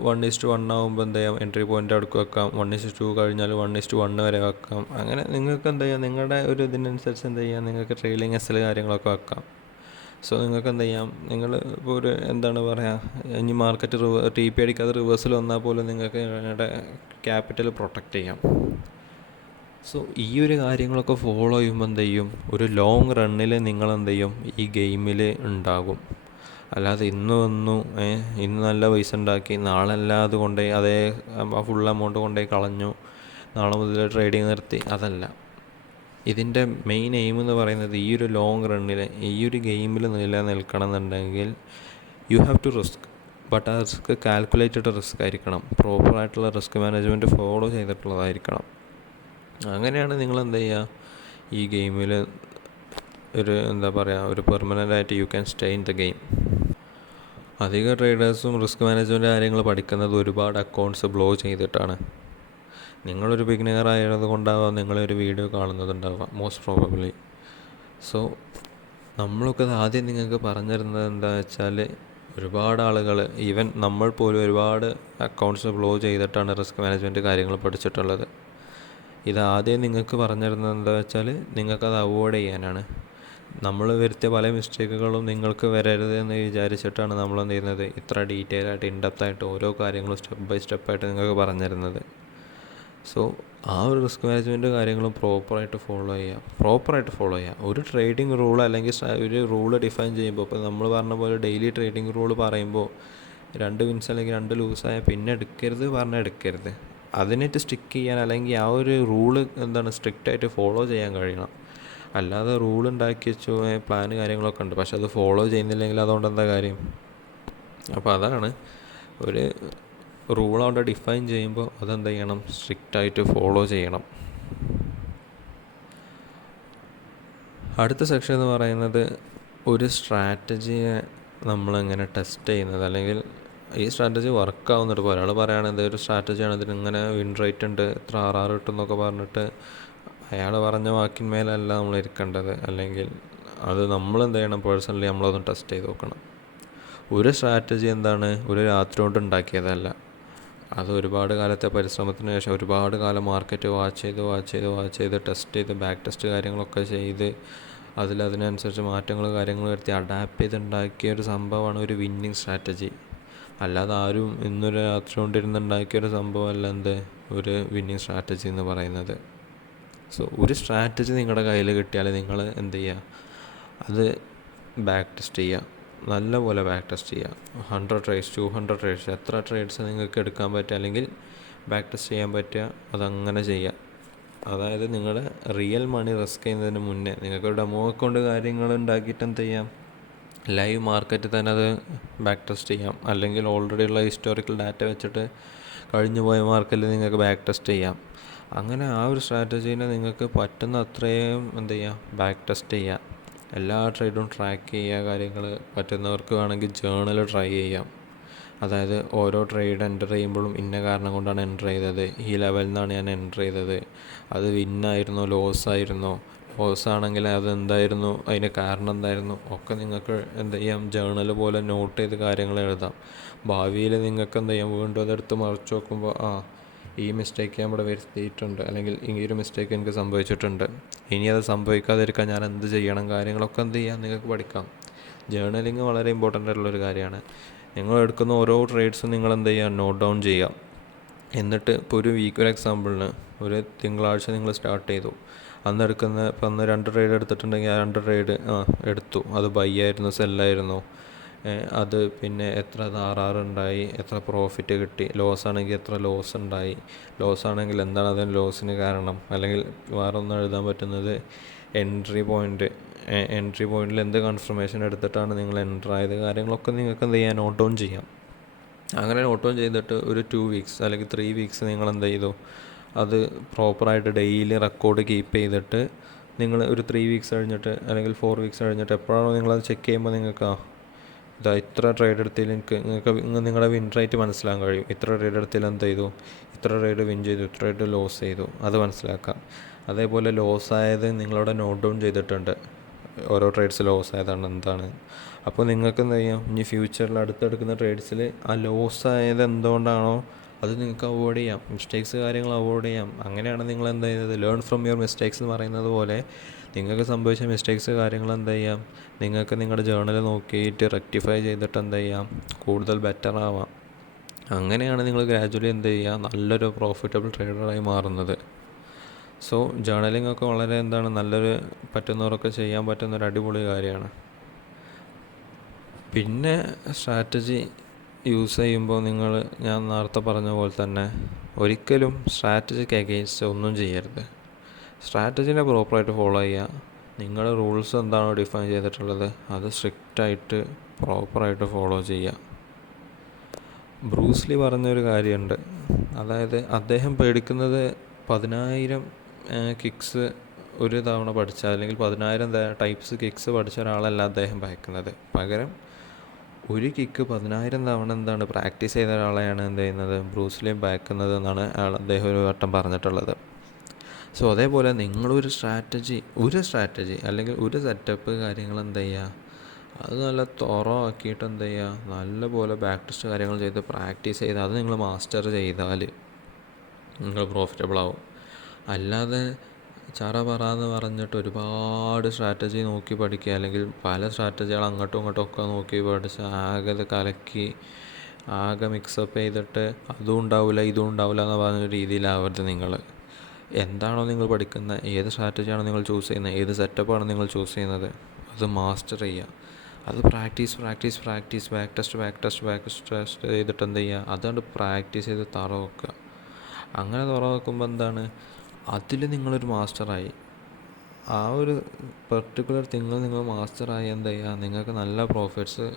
1:1 ആകുമ്പോൾ എന്ത് ചെയ്യാം, എൻട്രി പോയിൻ്റ് അടുക്ക് വെക്കാം. 1:2 കഴിഞ്ഞാൽ 1:1 വരെ വെക്കാം. അങ്ങനെ നിങ്ങൾക്ക് എന്ത് ചെയ്യാം, നിങ്ങളുടെ ഒരു ഇതിനനുസരിച്ച് എന്ത് ചെയ്യാം, നിങ്ങൾക്ക് ട്രെയിലിംഗ് എസ് എൽ കാര്യങ്ങളൊക്കെ വെക്കാം. സോ നിങ്ങൾക്ക് എന്ത് ചെയ്യാം, നിങ്ങൾ ഇപ്പോൾ ഒരു എന്താണ് പറയുക, ഇനി മാർക്കറ്റ് ടി പി അടിക്കാതെ റിവേഴ്സിൽ വന്നാൽ പോലും നിങ്ങൾക്ക് നിങ്ങളുടെ ക്യാപിറ്റൽ പ്രൊട്ടക്റ്റ് ചെയ്യാം. സോ ഈ ഒരു കാര്യങ്ങളൊക്കെ ഫോളോ ചെയ്യുമ്പോൾ എന്ത് ചെയ്യും, ഒരു ലോങ് റണ്ണിൽ നിങ്ങൾ എന്ത് ചെയ്യും, ഈ ഗെയിമിൽ ഉണ്ടാകും. അല്ലാതെ ഇന്ന് വന്നു ഇന്ന് നല്ല പൈസ ഉണ്ടാക്കി, നാളെ എല്ലാം അത് കൊണ്ടുപോയി അതേ ഫുൾ എമൗണ്ട് കൊണ്ടുപോയി കളഞ്ഞു, നാളെ മുതൽ ട്രേഡിങ് നിർത്തി, അതല്ല. ഇതിൻ്റെ മെയിൻ എയിം എന്ന് പറയുന്നത് ഈ ഒരു ലോങ് റണ്ണിൽ ഈ ഒരു ഗെയിമിൽ നിലനിൽക്കണം എന്നുണ്ടെങ്കിൽ you have to risk. But ആ റിസ്ക് കാൽക്കുലേറ്റഡ് റിസ്ക് ആയിരിക്കണം, പ്രോപ്പറായിട്ടുള്ള റിസ്ക് മാനേജ്മെൻറ്റ് ഫോളോ ചെയ്തിട്ടുള്ളതായിരിക്കണം. അങ്ങനെയാണ് നിങ്ങൾ എന്ത് ചെയ്യുക, ഈ ഗെയിമിൽ ഒരു എന്താ പറയുക, ഒരു പെർമനൻ്റ് ആയിട്ട് you can stay in the game. അധിക ട്രേഡേഴ്സും റിസ്ക് മാനേജ്മെൻറ്റ് കാര്യങ്ങൾ പഠിക്കുന്നത് ഒരുപാട് അക്കൗണ്ട്സ് ബ്ലോ ചെയ്തിട്ടാണ്. നിങ്ങളൊരു ബിഗിനർ ആയത് കൊണ്ടാവാം നിങ്ങളൊരു വീഡിയോ കാണുന്നതുണ്ടാവാം, മോസ്റ്റ് പ്രോബബ്ലി. സോ നമ്മളൊക്കെ ആദ്യം നിങ്ങൾക്ക് പറഞ്ഞു തരുന്നത് എന്താ വെച്ചാൽ, ഒരുപാട് ആളുകൾ, ഈവൻ നമ്മൾ പോലും ഒരുപാട് അക്കൗണ്ട്സ് ബ്ലോ ചെയ്തിട്ടാണ് റിസ്ക് മാനേജ്മെൻറ്റ് കാര്യങ്ങൾ പഠിച്ചിട്ടുള്ളത്. ഇതാദ്യം നിങ്ങൾക്ക് പറഞ്ഞു തരുന്നത് എന്താ വെച്ചാൽ, നിങ്ങൾക്കത് അവോയ്ഡ് ചെയ്യാനാണ്. നമ്മൾ വരുത്തിയ പല മിസ്റ്റേക്കുകളും നിങ്ങൾക്ക് വരരുത് എന്ന് വിചാരിച്ചിട്ടാണ് നമ്മൾ എന്ത് ചെയ്യുന്നത്, ഇത്ര ഡീറ്റെയിൽ ആയിട്ട് ഇൻഡെപ്തായിട്ട് ഓരോ കാര്യങ്ങളും സ്റ്റെപ്പ് ബൈ സ്റ്റെപ്പായിട്ട് നിങ്ങൾക്ക് പറഞ്ഞു തരുന്നത്. സോ ആ ഒരു റിസ്ക് മാനേജ്മെൻറ്റ് കാര്യങ്ങളും പ്രോപ്പറായിട്ട് ഫോളോ ചെയ്യുക. ഒരു ട്രേഡിംഗ് റൂൾ അല്ലെങ്കിൽ ഒരു റൂള് ഡിഫൈൻ ചെയ്യുമ്പോൾ, ഇപ്പോൾ നമ്മൾ പറഞ്ഞ പോലെ ഡെയിലി ട്രേഡിംഗ് റൂൾ പറയുമ്പോൾ 2 വിൻസ് അല്ലെങ്കിൽ 2 ലൂസായ പിന്നെ എടുക്കരുത്. അതിനായിട്ട് സ്റ്റിക്ക് ചെയ്യാൻ, അല്ലെങ്കിൽ ആ ഒരു റൂള് സ്ട്രിക്റ്റായിട്ട് ഫോളോ ചെയ്യാൻ കഴിയണം. അല്ലാതെ റൂൾ ഉണ്ടാക്കി വെച്ചു, പ്ലാന് കാര്യങ്ങളൊക്കെ ഉണ്ട്, പക്ഷെ അത് ഫോളോ ചെയ്യുന്നില്ലെങ്കിൽ അതുകൊണ്ട് എന്താ കാര്യം. അപ്പോൾ അതാണ്, ഒരു റൂൾ അവിടെ ഡിഫൈൻ ചെയ്യുമ്പോൾ അതെന്ത് ചെയ്യണം, സ്ട്രിക്റ്റായിട്ട് ഫോളോ ചെയ്യണം. അടുത്ത സെക്ഷൻ എന്ന് പറയുന്നത് ഒരു സ്ട്രാറ്റജിയെ നമ്മളെങ്ങനെ ടെസ്റ്റ് ചെയ്യുന്നത്, അല്ലെങ്കിൽ ഈ സ്ട്രാറ്റജി വർക്കാവുന്നുണ്ട്. ഇപ്പോൾ ഒരാൾ പറയുകയാണെങ്കിൽ ഒരു സ്ട്രാറ്റജിയാണ്, ഇതിന് ഇങ്ങനെ വിൻ റേറ്റ് ഉണ്ട്, ഇത്ര RR കിട്ടും എന്നൊക്കെ പറഞ്ഞിട്ട് അയാൾ പറഞ്ഞ വാക്കിന്മേലല്ല നമ്മൾ ഇരിക്കേണ്ടത്. അല്ലെങ്കിൽ അത് നമ്മളെന്ത് ചെയ്യണം, പേഴ്സണലി നമ്മളതൊന്ന് ടെസ്റ്റ് ചെയ്ത് നോക്കണം. ഒരു സ്ട്രാറ്റജി ഒരു രാത്രി കൊണ്ട് ഉണ്ടാക്കിയതല്ല. അത് ഒരുപാട് കാലത്തെ പരിശ്രമത്തിന് ശേഷം, ഒരുപാട് കാലം മാർക്കറ്റ് വാച്ച് ചെയ്ത് ടെസ്റ്റ് ചെയ്ത് ബാക്ക് ടെസ്റ്റ് കാര്യങ്ങളൊക്കെ ചെയ്ത് അതിനനുസരിച്ച് മാറ്റങ്ങൾ കാര്യങ്ങൾ വരുത്തി അഡാപ്റ്റ് ചെയ്തുണ്ടാക്കിയ ഒരു സംഭവമാണ് ഒരു വിന്നിങ് സ്ട്രാറ്റജി. അല്ലാതെ ആരും ഇന്നൊരു രാത്രി കൊണ്ടിരുന്നുണ്ടാക്കിയൊരു സംഭവമല്ല ഒരു വിന്നിങ് സ്ട്രാറ്റജി എന്ന് പറയുന്നത്. സോ ഒരു സ്ട്രാറ്റജി നിങ്ങളുടെ കയ്യിൽ കിട്ടിയാൽ നിങ്ങൾ എന്ത് ചെയ്യുക, അത് ബാക്ക് ടെസ്റ്റ് ചെയ്യുക, നല്ലപോലെ ബാക്ക് ടെസ്റ്റ് ചെയ്യുക. 100 ട്രേഡ്സ് 200 ട്രേഡ്സ് എത്ര ട്രേഡ്സ് നിങ്ങൾക്ക് എടുക്കാൻ പറ്റുക അല്ലെങ്കിൽ ബാക്ക് ടെസ്റ്റ് ചെയ്യാൻ പറ്റുക, അതങ്ങനെ ചെയ്യുക. അതായത് നിങ്ങളുടെ റിയൽ മണി റിസ്ക് ചെയ്യുന്നതിന് മുന്നേ നിങ്ങൾക്ക് ഡെമോ അക്കൗണ്ട് കാര്യങ്ങൾ ഉണ്ടാക്കിയിട്ട് എന്ത് ചെയ്യാം, ലൈവ് മാർക്കറ്റിൽ തന്നെ അത് ബാക്ക് ടെസ്റ്റ് ചെയ്യാം. അല്ലെങ്കിൽ ഓൾറെഡി ഉള്ള ഹിസ്റ്റോറിക്കൽ ഡാറ്റ വെച്ചിട്ട് കഴിഞ്ഞു പോയ മാർക്കറ്റിൽ നിങ്ങൾക്ക് ബാക്ക് ടെസ്റ്റ് ചെയ്യാം. അങ്ങനെ ആ ഒരു സ്ട്രാറ്റജീനെ നിങ്ങൾക്ക് പറ്റുന്ന അത്രയും എന്ത് ചെയ്യാം, ബാക്ക് ടെസ്റ്റ് ചെയ്യുക. എല്ലാ ട്രേഡും ട്രാക്ക് ചെയ്യുക. കാര്യങ്ങൾ പറ്റുന്നവർക്ക് വേണമെങ്കിൽ ജേണൽ ട്രൈ ചെയ്യാം. അതായത് ഓരോ ട്രേഡ് എൻ്റർ ചെയ്യുമ്പോഴും ഇന്ന കാരണം കൊണ്ടാണ് എൻ്റർ ചെയ്തത്, ഈ ലെവലിൽ നിന്നാണ് ഞാൻ എൻ്റർ ചെയ്തത്, അത് വിന്നായിരുന്നോ ലോസ് ആണെങ്കിൽ അതെന്തായിരുന്നു, അതിന് കാരണം എന്തായിരുന്നു ഒക്കെ നിങ്ങൾക്ക് എന്ത് ചെയ്യാം, ജേണൽ പോലെ നോട്ട് ചെയ്ത് കാര്യങ്ങൾ എഴുതാം. ഭാവിയിൽ നിങ്ങൾക്ക് എന്ത് ചെയ്യാം, വീണ്ടും അതെടുത്ത് മറിച്ച് നോക്കുമ്പോൾ ഈ മിസ്റ്റേക്ക് ഞാൻ ഇവിടെ വരുത്തിയിട്ടുണ്ട്, അല്ലെങ്കിൽ ഈ ഒരു മിസ്റ്റേക്ക് എനിക്ക് സംഭവിച്ചിട്ടുണ്ട്, ഇനി അത് സംഭവിക്കാതിരിക്കാൻ ഞാൻ എന്ത് ചെയ്യണം, കാര്യങ്ങളൊക്കെ എന്ത് ചെയ്യാം നിങ്ങൾക്ക് പഠിക്കാം. ജേർണലിങ് വളരെ ഇമ്പോർട്ടൻ്റ് ആയിട്ടുള്ളൊരു കാര്യമാണ്. നിങ്ങൾ എടുക്കുന്ന ഓരോ ട്രേഡ്സും നിങ്ങൾ എന്ത് ചെയ്യുക, നോട്ട് ഡൗൺ ചെയ്യുക. എന്നിട്ട് ഇപ്പോൾ ഒരു എക്സാമ്പിളിന് ഒരു തിങ്കളാഴ്ച നിങ്ങൾ സ്റ്റാർട്ട് ചെയ്തു, ഇപ്പോൾ അന്ന് 2 ട്രേഡ് എടുത്തിട്ടുണ്ടെങ്കിൽ ആ 2 ട്രേഡ് എടുത്തു, അത് ബൈ ആയിരുന്നു സെല്ലായിരുന്നു, അത് പിന്നെ എത്ര RR ഉണ്ടായി, എത്ര പ്രോഫിറ്റ് കിട്ടി, ലോസ് ആണെങ്കിൽ എത്ര ലോസ് ഉണ്ടായി, ലോസ് ആണെങ്കിൽ എന്താണ് അതിന് ലോസിന് കാരണം, അല്ലെങ്കിൽ വേറെ ഒന്നും എഴുതാൻ പറ്റുന്നത് എൻട്രി പോയിന്റിൽ എന്ത് കൺഫർമേഷൻ എടുത്തിട്ടാണ് നിങ്ങൾ എൻ്റർ ആയത്, കാര്യങ്ങളൊക്കെ നിങ്ങൾക്ക് എന്ത് ചെയ്യാം, നോട്ട് ഡൗൺ ചെയ്യാം. അങ്ങനെ നോട്ട് ഡൗൺ ചെയ്തിട്ട് ഒരു 2 വീക്സ് അല്ലെങ്കിൽ 3 വീക്സ് നിങ്ങൾ എന്ത് ചെയ്തു, അത് പ്രോപ്പറായിട്ട് ഡെയിലി റെക്കോർഡ് കീപ്പ് ചെയ്തിട്ട് നിങ്ങൾ ഒരു 3 വീക്സ് കഴിഞ്ഞിട്ട് അല്ലെങ്കിൽ 4 വീക്സ് കഴിഞ്ഞിട്ട് എപ്പോഴാണോ നിങ്ങളത് ചെക്ക് ചെയ്യുമ്പോൾ നിങ്ങൾക്ക് ഇത്ര ട്രേഡ് എടുത്തതിൽ നിങ്ങൾക്ക് നിങ്ങളുടെ വിൻ റേറ്റ് മനസ്സിലാക്കാൻ കഴിയും. ഇത്ര ട്രേഡ് എടുത്തതിൽ എന്ത് ചെയ്തു, ഇത്ര ട്രേഡ് വിൻ ചെയ്തു, ഇത്ര ട്രേഡ് ലോസ് ചെയ്തു, അത് മനസ്സിലാക്കാം. അതേപോലെ ലോസ് ആയത് നിങ്ങളവിടെ നോട്ട് ഡൗൺ ചെയ്തിട്ടുണ്ട്. ഓരോ ട്രേഡ്സ് ലോസ് ആയതാണ് എന്താണ്. അപ്പോൾ നിങ്ങൾക്ക് എന്ത് ചെയ്യാം, ഇനി ഫ്യൂച്ചറിൽ അടുത്തെടുക്കുന്ന ട്രേഡ്സിൽ ആ ലോസ് ആയത് എന്തുകൊണ്ടാണോ അത് നിങ്ങൾക്ക് അവോയ്ഡ് ചെയ്യാം, മിസ്റ്റേക്സ് കാര്യങ്ങൾ അവോയ്ഡ് ചെയ്യാം. അങ്ങനെയാണ് നിങ്ങൾ എന്താ ചെയ്യുന്നത്, ലേൺ ഫ്രം യുവർ മിസ്റ്റേക്സ് എന്ന് പറയുന്നത് പോലെ നിങ്ങൾക്ക് സംഭവിച്ച മിസ്റ്റേക്സ് കാര്യങ്ങൾ എന്ത് ചെയ്യാം, നിങ്ങൾക്ക് നിങ്ങളുടെ ജേർണൽ നോക്കിയിട്ട് റെക്ടിഫൈ ചെയ്തിട്ട് എന്ത് ചെയ്യാം, കൂടുതൽ ബെറ്റർ ആവാം. അങ്ങനെയാണ് നിങ്ങൾ ഗ്രാജുവലി എന്ത് ചെയ്യുക, നല്ലൊരു പ്രോഫിറ്റബിൾ ട്രേഡറായി മാറുന്നത്. സോ ജേർണലിംഗ് ഒക്കെ വളരെ നല്ലൊരു പറ്റുന്നവരൊക്കെ ചെയ്യാൻ പറ്റുന്നൊരു അടിപൊളി കാര്യമാണ്. പിന്നെ സ്ട്രാറ്റജി യൂസ് ചെയ്യുമ്പോൾ ഞാൻ നേരത്തെ പറഞ്ഞ പോലെ തന്നെ ഒരിക്കലും സ്ട്രാറ്റജിക്ക് അഗെയിൻസ്റ്റ് ഒന്നും ചെയ്യരുത്. സ്ട്രാറ്റജീനെ പ്രോപ്പറായിട്ട് ഫോളോ ചെയ്യുക. നിങ്ങളുടെ റൂൾസ് എന്താണോ ഡിഫൈൻ ചെയ്തിട്ടുള്ളത് അത് സ്ട്രിക്റ്റായിട്ട് പ്രോപ്പറായിട്ട് ഫോളോ ചെയ്യുക. ബ്രൂസ്ലി പറഞ്ഞൊരു കാര്യമുണ്ട്, അതായത് അദ്ദേഹം പേടിക്കുന്നത് 10,000 കിക്സ് ഒരു തവണ പഠിച്ച, അല്ലെങ്കിൽ 10,000 ടൈപ്സ് കിക്സ് പഠിച്ച ഒരാളല്ല അദ്ദേഹം ഭയക്കുന്നത്. പകരം ഒരു കിക്ക് 10,000 തവണ പ്രാക്ടീസ് ചെയ്ത ഒരാളെയാണ് എന്ത് ചെയ്യുന്നത്, ബ്രൂസ്ലി ഭയക്കുന്നത് എന്നാണ് അദ്ദേഹം ഒരു വട്ടം പറഞ്ഞിട്ടുള്ളത്. സോ അതേപോലെ നിങ്ങളൊരു സ്ട്രാറ്റജി അല്ലെങ്കിൽ ഒരു സെറ്റപ്പ് കാര്യങ്ങൾ എന്ത് ചെയ്യുക, അത് നല്ല ആക്കിയിട്ട് എന്ത് ചെയ്യുക, നല്ലപോലെ ബാക്ക് ടെസ്റ്റ് കാര്യങ്ങൾ ചെയ്ത് പ്രാക്ടീസ് ചെയ്ത് അത് നിങ്ങൾ മാസ്റ്റർ ചെയ്താൽ നിങ്ങൾ പ്രോഫിറ്റബിൾ ആവും. അല്ലാതെ പറന്ന് പറഞ്ഞിട്ട് ഒരുപാട് സ്ട്രാറ്റജി നോക്കി പഠിക്കുക, അല്ലെങ്കിൽ പല സ്ട്രാറ്റജികൾ അങ്ങോട്ടും ഇങ്ങോട്ടും ഒക്കെ നോക്കി പഠിച്ച് ആകെ ഇത് കലക്കി ആകെ മിക്സപ്പ് ചെയ്തിട്ട് അതും ഉണ്ടാവില്ല ഇതും ഉണ്ടാവില്ല എന്ന് പറഞ്ഞ രീതിയിലാവരുത്. നിങ്ങൾ എന്താണോ നിങ്ങൾ പഠിക്കുന്നത്, ഏത് സ്ട്രാറ്റജിയാണോ നിങ്ങൾ ചൂസ് ചെയ്യുന്നത്, ഏത് സെറ്റപ്പാണ് നിങ്ങൾ ചൂസ് ചെയ്യുന്നത്, അത് മാസ്റ്റർ ചെയ്യുക. അത് പ്രാക്ടീസ് ബാക്ക് ടെസ്റ്റ് ചെയ്തിട്ട് എന്ത് ചെയ്യുക, അതുകൊണ്ട് പ്രാക്ടീസ് ചെയ്ത് വെക്കുക. അങ്ങനെ വെക്കുമ്പോൾ അതിൽ നിങ്ങളൊരു മാസ്റ്ററായി. ആ ഒരു പെർട്ടിക്കുലർ നിങ്ങൾ മാസ്റ്ററായി എന്ത് ചെയ്യുക, നിങ്ങൾക്ക് നല്ല പ്രോഫിറ്റ്സ്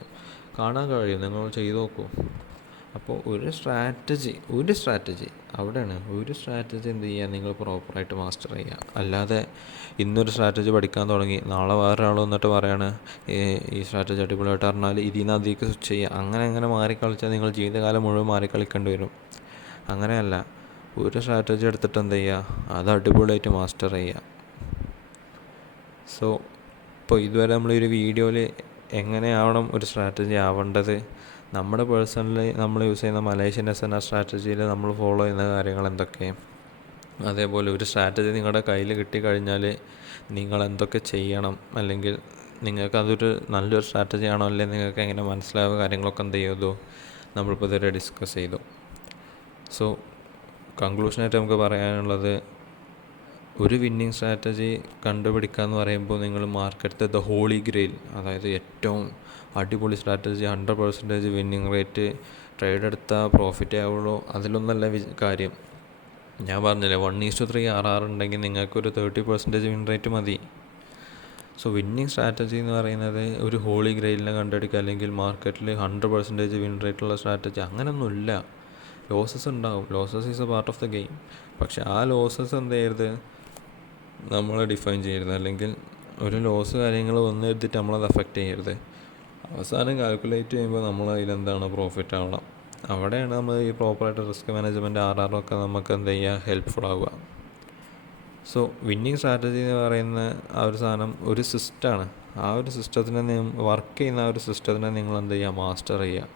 കാണാൻ കഴിയും. നിങ്ങൾ ചെയ്ത് നോക്കൂ. അപ്പോൾ ഒരു സ്ട്രാറ്റജി അവിടെയാണ് ഒരു സ്ട്രാറ്റജി എന്ത് ചെയ്യുക, നിങ്ങൾ പ്രോപ്പറായിട്ട് മാസ്റ്റർ ചെയ്യുക. അല്ലാതെ ഇന്നൊരു സ്ട്രാറ്റജി പഠിക്കാൻ തുടങ്ങി, നാളെ വേറൊരാൾ വന്നിട്ട് പറയാണ് ഈ സ്ട്രാറ്റജി അടിപൊളിയായിട്ട് പറഞ്ഞാൽ ഇതിൽ നിന്ന് അതിലേക്ക് സ്വിച്ച് ചെയ്യുക, അങ്ങനെ മാറിക്കളിച്ചാൽ നിങ്ങൾ ജീവിതകാലം മുഴുവൻ മാറിക്കളിക്കേണ്ടി വരും. അങ്ങനെയല്ല, ഒരു സ്ട്രാറ്റജി എടുത്തിട്ട് എന്ത് ചെയ്യുക, അത് അടിപൊളിയായിട്ട് മാസ്റ്റർ ചെയ്യുക. സോ ഇപ്പോൾ ഇതുവരെ നമ്മൾ ഒരു വീഡിയോയിൽ എങ്ങനെയാവണം ഒരു സ്ട്രാറ്റജി ആവേണ്ടത്, നമ്മുടെ പേഴ്സണലി നമ്മൾ യൂസ് ചെയ്യുന്ന മലേഷ്യൻ SNR സ്ട്രാറ്റജിയിൽ നമ്മൾ ഫോളോ ചെയ്യുന്ന കാര്യങ്ങൾ എന്തൊക്കെ, അതേപോലെ ഒരു സ്ട്രാറ്റജി നിങ്ങളുടെ കയ്യിൽ കിട്ടിക്കഴിഞ്ഞാൽ നിങ്ങൾ എന്തൊക്കെ ചെയ്യണം, അല്ലെങ്കിൽ നിങ്ങൾക്കതൊരു നല്ലൊരു സ്ട്രാറ്റജി ആണോ അല്ലെങ്കിൽ നിങ്ങൾക്ക് എങ്ങനെ മനസ്സിലാവുക, കാര്യങ്ങളൊക്കെ എന്ത് ചെയ്തു നമ്മളിപ്പോൾ ഇതുവരെ ഡിസ്കസ് ചെയ്തു. സോ കൺക്ലൂഷനായിട്ട് നമുക്ക് പറയാനുള്ളത്, ഒരു വിന്നിങ് സ്ട്രാറ്റജി കണ്ടുപിടിക്കുക എന്ന് പറയുമ്പോൾ നിങ്ങൾ മാർക്കറ്റിലെ ദ ഹോളി ഗ്രെയിൽ, അതായത് ഏറ്റവും അടിപൊളി സ്ട്രാറ്റജി, 100% വിന്നിങ് റേറ്റ്, ട്രേഡ് എടുത്താൽ പ്രോഫിറ്റേ ആവുള്ളൂ, അതിലൊന്നല്ല കാര്യം. ഞാൻ പറഞ്ഞില്ലേ 1:3 RR ഉണ്ടെങ്കിൽ നിങ്ങൾക്കൊരു 30% വിൻ റേറ്റ് മതി. സോ വിന്നിങ് സ്ട്രാറ്റജി എന്ന് പറയുന്നത് ഒരു ഹോളി ഗ്രെയിലിനെ കണ്ടുപിടിക്കുക, അല്ലെങ്കിൽ മാർക്കറ്റിൽ 100% വിൻ റേറ്റുള്ള സ്ട്രാറ്റജി, അങ്ങനെയൊന്നുമില്ല. ലോസസ് ഉണ്ടാവും, losses is A part of the game. പക്ഷെ ആ ലോസസ് എന്ത് ചെയ്യരുത്, നമ്മൾ ഡിഫൈൻ ചെയ്യരുത്, അല്ലെങ്കിൽ ഒരു ലോസ് കാര്യങ്ങൾ വന്ന് എടുത്തിട്ട് നമ്മളത് അഫക്റ്റ് ചെയ്യരുത്. അവസാനം കാൽക്കുലേറ്റ് ചെയ്യുമ്പോൾ നമ്മൾ അതിലെന്താണ് പ്രോഫിറ്റ് ആവണം. അവിടെയാണ് നമ്മൾ ഈ പ്രോപ്പറായിട്ട് റിസ്ക് മാനേജ്മെൻറ്റ് RR ഒക്കെ നമുക്ക് എന്ത് ചെയ്യുക, ഹെൽപ്ഫുൾ ആവുക. സോ വിന്നിങ് സ്ട്രാറ്റജി എന്ന് പറയുന്ന ആ ഒരു സാധനം ഒരു സിസ്റ്റമാണ്. ആ ഒരു സിസ്റ്റത്തിനെ വർക്ക് ചെയ്യുന്ന ആ ഒരു സിസ്റ്റത്തിനെ നിങ്ങൾ എന്ത് ചെയ്യുക, മാസ്റ്റർ ചെയ്യുക.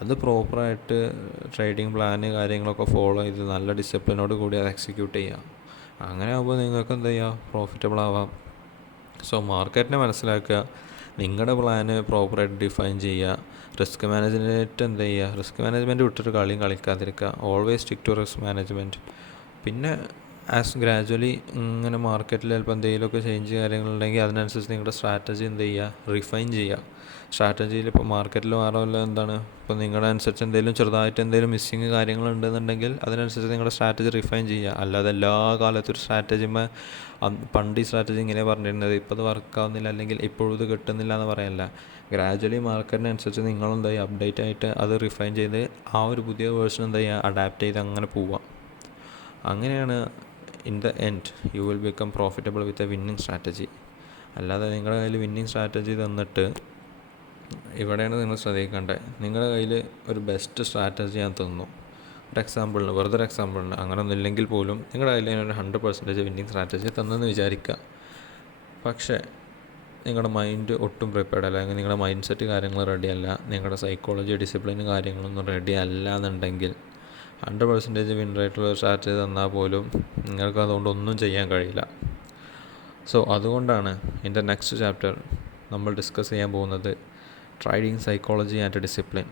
അത് പ്രോപ്പറായിട്ട് ട്രേഡിങ് പ്ലാന് കാര്യങ്ങളൊക്കെ ഫോളോ ചെയ്ത് നല്ല ഡിസിപ്ലിനോട് കൂടി അത് എക്സിക്യൂട്ട് ചെയ്യുക. അങ്ങനെ ആകുമ്പോൾ നിങ്ങൾക്ക് എന്ത് ചെയ്യുക, പ്രോഫിറ്റബിൾ ആവാം. സോ മാർക്കറ്റിനെ മനസ്സിലാക്കുക, നിങ്ങളുടെ പ്ലാന് പ്രോപ്പറായിട്ട് ഡിഫൈൻ ചെയ്യുക, റിസ്ക് മാനേജ്മെൻറ്റ് എന്ത് ചെയ്യുക, റിസ്ക് മാനേജ്മെൻറ്റ് വിട്ടിട്ട് കളിക്കാതിരിക്കുക. Always stick to risk management. പിന്നെ ഗ്രാജുവലി ഇങ്ങനെ മാർക്കറ്റിൽ ചിലപ്പോൾ എന്തെങ്കിലുമൊക്കെ ചേഞ്ച് കാര്യങ്ങളുണ്ടെങ്കിൽ അതിനനുസരിച്ച് നിങ്ങളുടെ സ്ട്രാറ്റജി എന്ത് ചെയ്യുക, റിഫൈൻ ചെയ്യുക. സ്ട്രാറ്റജിയിൽ ഇപ്പോൾ മാർക്കറ്റിൽ മാറുമല്ലോ ഇപ്പോൾ നിങ്ങളുടെ അനുസരിച്ച് ചെറുതായിട്ട് എന്തെങ്കിലും മിസ്സിങ് കാര്യങ്ങളുണ്ടെന്നുണ്ടെങ്കിൽ അതിനനുസരിച്ച് നിങ്ങളുടെ സ്ട്രാറ്റജി റിഫൈൻ ചെയ്യുക. അല്ലാതെ എല്ലാ കാലത്തും ഒരു സ്ട്രാറ്റജിമേ പണ്ട് ഈ സ്ട്രാറ്റജി ഇങ്ങനെ പറഞ്ഞിരുന്നത് ഇപ്പോൾ അത് വർക്കാവുന്നില്ല, അല്ലെങ്കിൽ ഇപ്പോഴും ഇത് കിട്ടുന്നില്ല എന്ന് പറയല്ല. ഗ്രാജുവലി മാർക്കറ്റിനനുസരിച്ച് നിങ്ങളെന്താ ചെയ്യുക, അപ്ഡേറ്റ് ആയിട്ട് അത് റിഫൈൻ ചെയ്ത് ആ ഒരു പുതിയ വേർഷൻ എന്ത് ചെയ്യുക, അഡാപ്റ്റ് ചെയ്ത് അങ്ങനെ പോവാം. അങ്ങനെയാണ് in the end you will become profitable with a winning strategy. അല്ലാതെ നിങ്ങളുടെ കയ്യിൽ വിന്നിങ് സ്ട്രാറ്റജി തന്നിട്ട്, ഇവിടെയാണ് നിങ്ങൾ ശ്രദ്ധിക്കേണ്ടത്, നിങ്ങളുടെ കയ്യിൽ ഒരു ബെസ്റ്റ് സ്ട്രാറ്റജി ഞാൻ തന്നു, വെറുതെ ഒരു എക്സാമ്പിളിന്, അങ്ങനെ ഒന്നും ഇല്ലെങ്കിൽ പോലും നിങ്ങളുടെ കയ്യിൽ ഒരു 100% വിന്നിങ് സ്ട്രാറ്റജി തന്നെന്ന് വിചാരിക്കുക. പക്ഷേ നിങ്ങളുടെ മൈൻഡ് ഒട്ടും പ്രിപ്പയർഡ് അല്ല, അല്ലെങ്കിൽ നിങ്ങളുടെ മൈൻഡ് സെറ്റ് കാര്യങ്ങൾ റെഡി അല്ല, നിങ്ങളുടെ സൈക്കോളജി ഡിസിപ്ലിൻ കാര്യങ്ങളൊന്നും റെഡി അല്ല എന്നുണ്ടെങ്കിൽ 100% വിൻ റേറ്റുള്ള സ്ട്രാറ്റജി തന്നാൽ പോലും നിങ്ങൾക്ക് അതുകൊണ്ടൊന്നും ചെയ്യാൻ കഴിയില്ല. സോ അതുകൊണ്ടാണ് ഇതിൻ്റെ നെക്സ്റ്റ് ചാപ്റ്റർ നമ്മൾ ഡിസ്കസ് ചെയ്യാൻ പോകുന്നത് ട്രേഡിംഗ് സൈക്കോളജി ആൻഡ് ഡിസിപ്ലിൻ.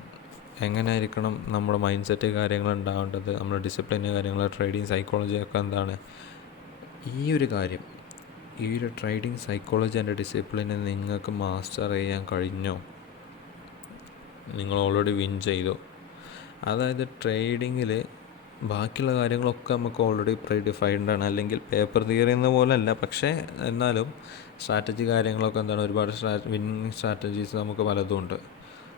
എങ്ങനെയായിരിക്കണം നമ്മുടെ മൈൻഡ് സെറ്റ് കാര്യങ്ങൾ ഉണ്ടാവേണ്ടത്, നമ്മുടെ ഡിസിപ്ലിന് കാര്യങ്ങൾ, ട്രേഡിംഗ് സൈക്കോളജി ഒക്കെ എന്താണ്. ഈ ഒരു ട്രേഡിംഗ് സൈക്കോളജി ആൻഡ് ഡിസിപ്ലിനെ നിങ്ങൾക്ക് മാസ്റ്റർ ചെയ്യാൻ കഴിഞ്ഞോ, നിങ്ങൾ ഓൾറെഡി വിൻ ചെയ്തു. അതായത് ട്രേഡിങ്ങിൽ ബാക്കിയുള്ള കാര്യങ്ങളൊക്കെ നമുക്ക് ഓൾറെഡി പ്രീ ഡിഫൈൻഡ് ആണ്, അല്ലെങ്കിൽ പേപ്പർ തിയറി എന്ന പോലെ അല്ല, പക്ഷേ എന്നാലും സ്ട്രാറ്റജി കാര്യങ്ങളൊക്കെ എന്താണ്, ഒരുപാട് വിന്നിങ് സ്ട്രാറ്റജീസ് നമുക്ക് പലതും ഉണ്ട്.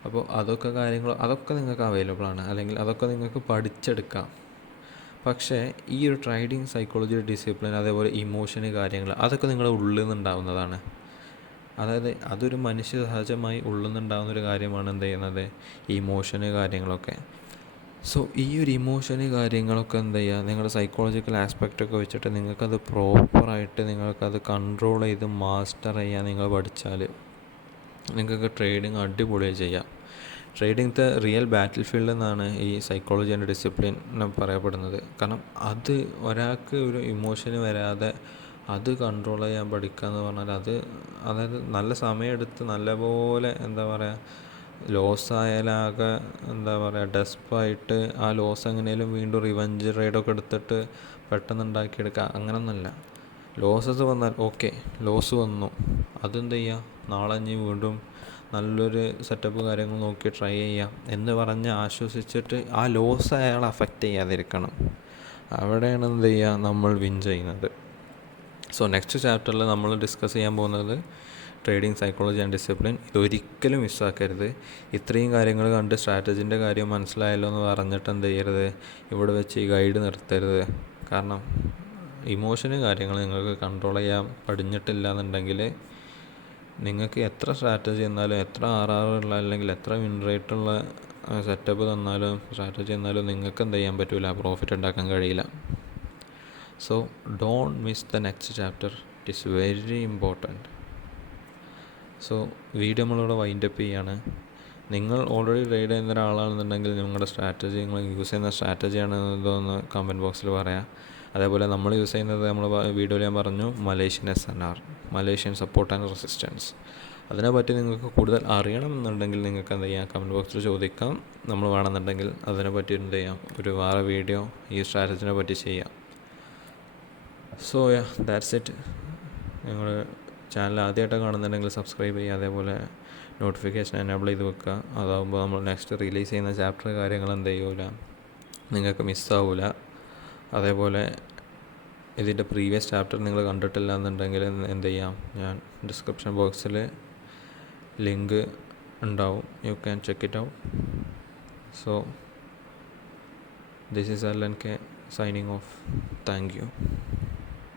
അപ്പോൾ അതൊക്കെ നിങ്ങൾക്ക് അവൈലബിൾ ആണ്, അല്ലെങ്കിൽ അതൊക്കെ നിങ്ങൾക്ക് പഠിച്ചെടുക്കാം. പക്ഷേ ഈ ഒരു ട്രേഡിംഗ് സൈക്കോളജി ഡിസിപ്ലിൻ, അതേപോലെ ഇമോഷന് കാര്യങ്ങൾ, അതൊക്കെ നിങ്ങളുടെ ഉള്ളിൽ നിന്നുണ്ടാവുന്നതാണ്. അതായത് അതൊരു മനുഷ്യ സഹജമായി ഉള്ളിൽ നിന്നുണ്ടാകുന്നൊരു കാര്യമാണ് എന്ത് ചെയ്യുന്നത്, ഇമോഷന് കാര്യങ്ങളൊക്കെ. സോ ഈ ഒരു ഇമോഷന് കാര്യങ്ങളൊക്കെ എന്ത് ചെയ്യുക, നിങ്ങളുടെ സൈക്കോളജിക്കൽ ആസ്പെക്റ്റൊക്കെ വെച്ചിട്ട് നിങ്ങൾക്കത് പ്രോപ്പറായിട്ട് നിങ്ങൾക്കത് കൺട്രോൾ ചെയ്ത് മാസ്റ്റർ ചെയ്യാൻ നിങ്ങൾ പഠിച്ചാൽ നിങ്ങൾക്ക് ട്രേഡിങ് അടിപൊളിയായി ചെയ്യാം. ട്രേഡിംഗ് റിയൽ ബാറ്റിൽ ഫീൽഡ് എന്നാണ് ഈ സൈക്കോളജി ആൻഡ് ഡിസിപ്ലിൻ പറയപ്പെടുന്നത്. കാരണം അത് ഒരാൾക്ക് ഒരു ഇമോഷന് വരാതെ അത് കൺട്രോൾ ചെയ്യാൻ പഠിക്കുക എന്ന് പറഞ്ഞാൽ അതായത് നല്ല സമയമെടുത്ത് നല്ലപോലെ എന്താ പറയുക, ലോസ് ആയാലാകെ എന്താ പറയുക ഡെസ്പായിട്ട് ആ ലോസ് എങ്ങനെയും വീണ്ടും റിവഞ്ച് റൈഡൊക്കെ എടുത്തിട്ട് പെട്ടെന്ന് ഉണ്ടാക്കിയെടുക്കുക, അങ്ങനെയൊന്നുമല്ല. ലോസസ് വന്നാൽ ഓക്കെ, ലോസ് വന്നു, അതെന്ത് ചെയ്യുക, നാളെ ഇനി വീണ്ടും നല്ലൊരു സെറ്റപ്പ് കാര്യങ്ങൾ നോക്കി ട്രൈ ചെയ്യാം എന്ന് പറഞ്ഞ് ആശ്വസിച്ചിട്ട് ആ ലോസ് അയാളെ അഫക്റ്റ് ചെയ്യാതിരിക്കണം. അവിടെയാണ് എന്ത് ചെയ്യുക, നമ്മൾ വിൻ ചെയ്യുന്നത്. സോ നെക്സ്റ്റ് ചാപ്റ്ററിൽ നമ്മൾ ഡിസ്കസ് ചെയ്യാൻ പോകുന്നത് ട്രേഡിംഗ് സൈക്കോളജി ആൻഡ് ഡിസിപ്ലിൻ. ഇതൊരിക്കലും മിസ്സാക്കരുത്. ഇത്രയും കാര്യങ്ങൾ കണ്ട് സ്ട്രാറ്റജിൻ്റെ കാര്യം മനസ്സിലായല്ലോ എന്ന് പറഞ്ഞിട്ട് എന്ത് ചെയ്യരുത്, ഇവിടെ വെച്ച് ഈ ഗൈഡ് നിർത്തരുത്. കാരണം ഇമോഷന് കാര്യങ്ങൾ നിങ്ങൾക്ക് കൺട്രോൾ ചെയ്യാൻ പഠിഞ്ഞിട്ടില്ല എന്നുണ്ടെങ്കിൽ നിങ്ങൾക്ക് എത്ര സ്ട്രാറ്റജി തന്നാലും, എത്ര RR ഉള്ള അല്ലെങ്കിൽ എത്ര വിൻ റേറ്റുള്ള സെറ്റപ്പ് തന്നാലും, സ്ട്രാറ്റജി തന്നാലും നിങ്ങൾക്ക് എന്ത് ചെയ്യാൻ പറ്റില്ല, പ്രോഫിറ്റ് ഉണ്ടാക്കാൻ കഴിയില്ല. So don't miss the next chapter, it is very important. So video നമ്മളിവിടെ വൈൻഡപ്പ് ചെയ്യാണ്. നിങ്ങൾ ഓൾറെഡി ട്രേഡ് ചെയ്യുന്ന ഒരാളാണെന്നുണ്ടെങ്കിൽ നിങ്ങളുടെ സ്ട്രാറ്റജി, നിങ്ങൾ യൂസ് ചെയ്യുന്ന സ്ട്രാറ്റജിയാണ് ഇതൊന്ന് കമൻറ്റ് ബോക്സിൽ പറയാം. അതേപോലെ നമ്മൾ യൂസ് ചെയ്യുന്നത്, നമ്മൾ വീഡിയോയിൽ ഞാൻ പറഞ്ഞു, Malaysian SNR, Malaysian support and resistance. അതിനെപ്പറ്റി നിങ്ങൾക്ക് കൂടുതൽ അറിയണം എന്നുണ്ടെങ്കിൽ നിങ്ങൾക്ക് എന്ത് ചെയ്യാം, കമൻറ്റ് ബോക്സിൽ ചോദിക്കാം. നമ്മൾ വേണമെന്നുണ്ടെങ്കിൽ അതിനെപ്പറ്റി എന്ത് ചെയ്യാം, ഒരു വേറെ വീഡിയോ ഈ സ്ട്രാറ്റജിനെ പറ്റി ചെയ്യാം. So that's it. നിങ്ങൾ ചാനൽ ആദ്യമായിട്ട് കാണുന്നുണ്ടെങ്കിൽ സബ്സ്ക്രൈബ് ചെയ്യുക, അതേപോലെ നോട്ടിഫിക്കേഷൻ എനേബിൾ ചെയ്ത് വെക്കുക. അതാകുമ്പോൾ നമ്മൾ നെക്സ്റ്റ് റിലീസ് ചെയ്യുന്ന ചാപ്റ്റർ കാര്യങ്ങൾ എന്ത് ചെയ്യൂല, നിങ്ങൾക്ക് മിസ്സാവില്ല. അതേപോലെ ഇതിൻ്റെ പ്രീവിയസ് ചാപ്റ്റർ നിങ്ങൾ കണ്ടിട്ടില്ല എന്നുണ്ടെങ്കിൽ എന്ത് ചെയ്യാം, ഞാൻ ഡിസ്ക്രിപ്ഷൻ ബോക്സിൽ ലിങ്ക് ഉണ്ടാവും, you can check it out. So this is LNK signing off. Thank you.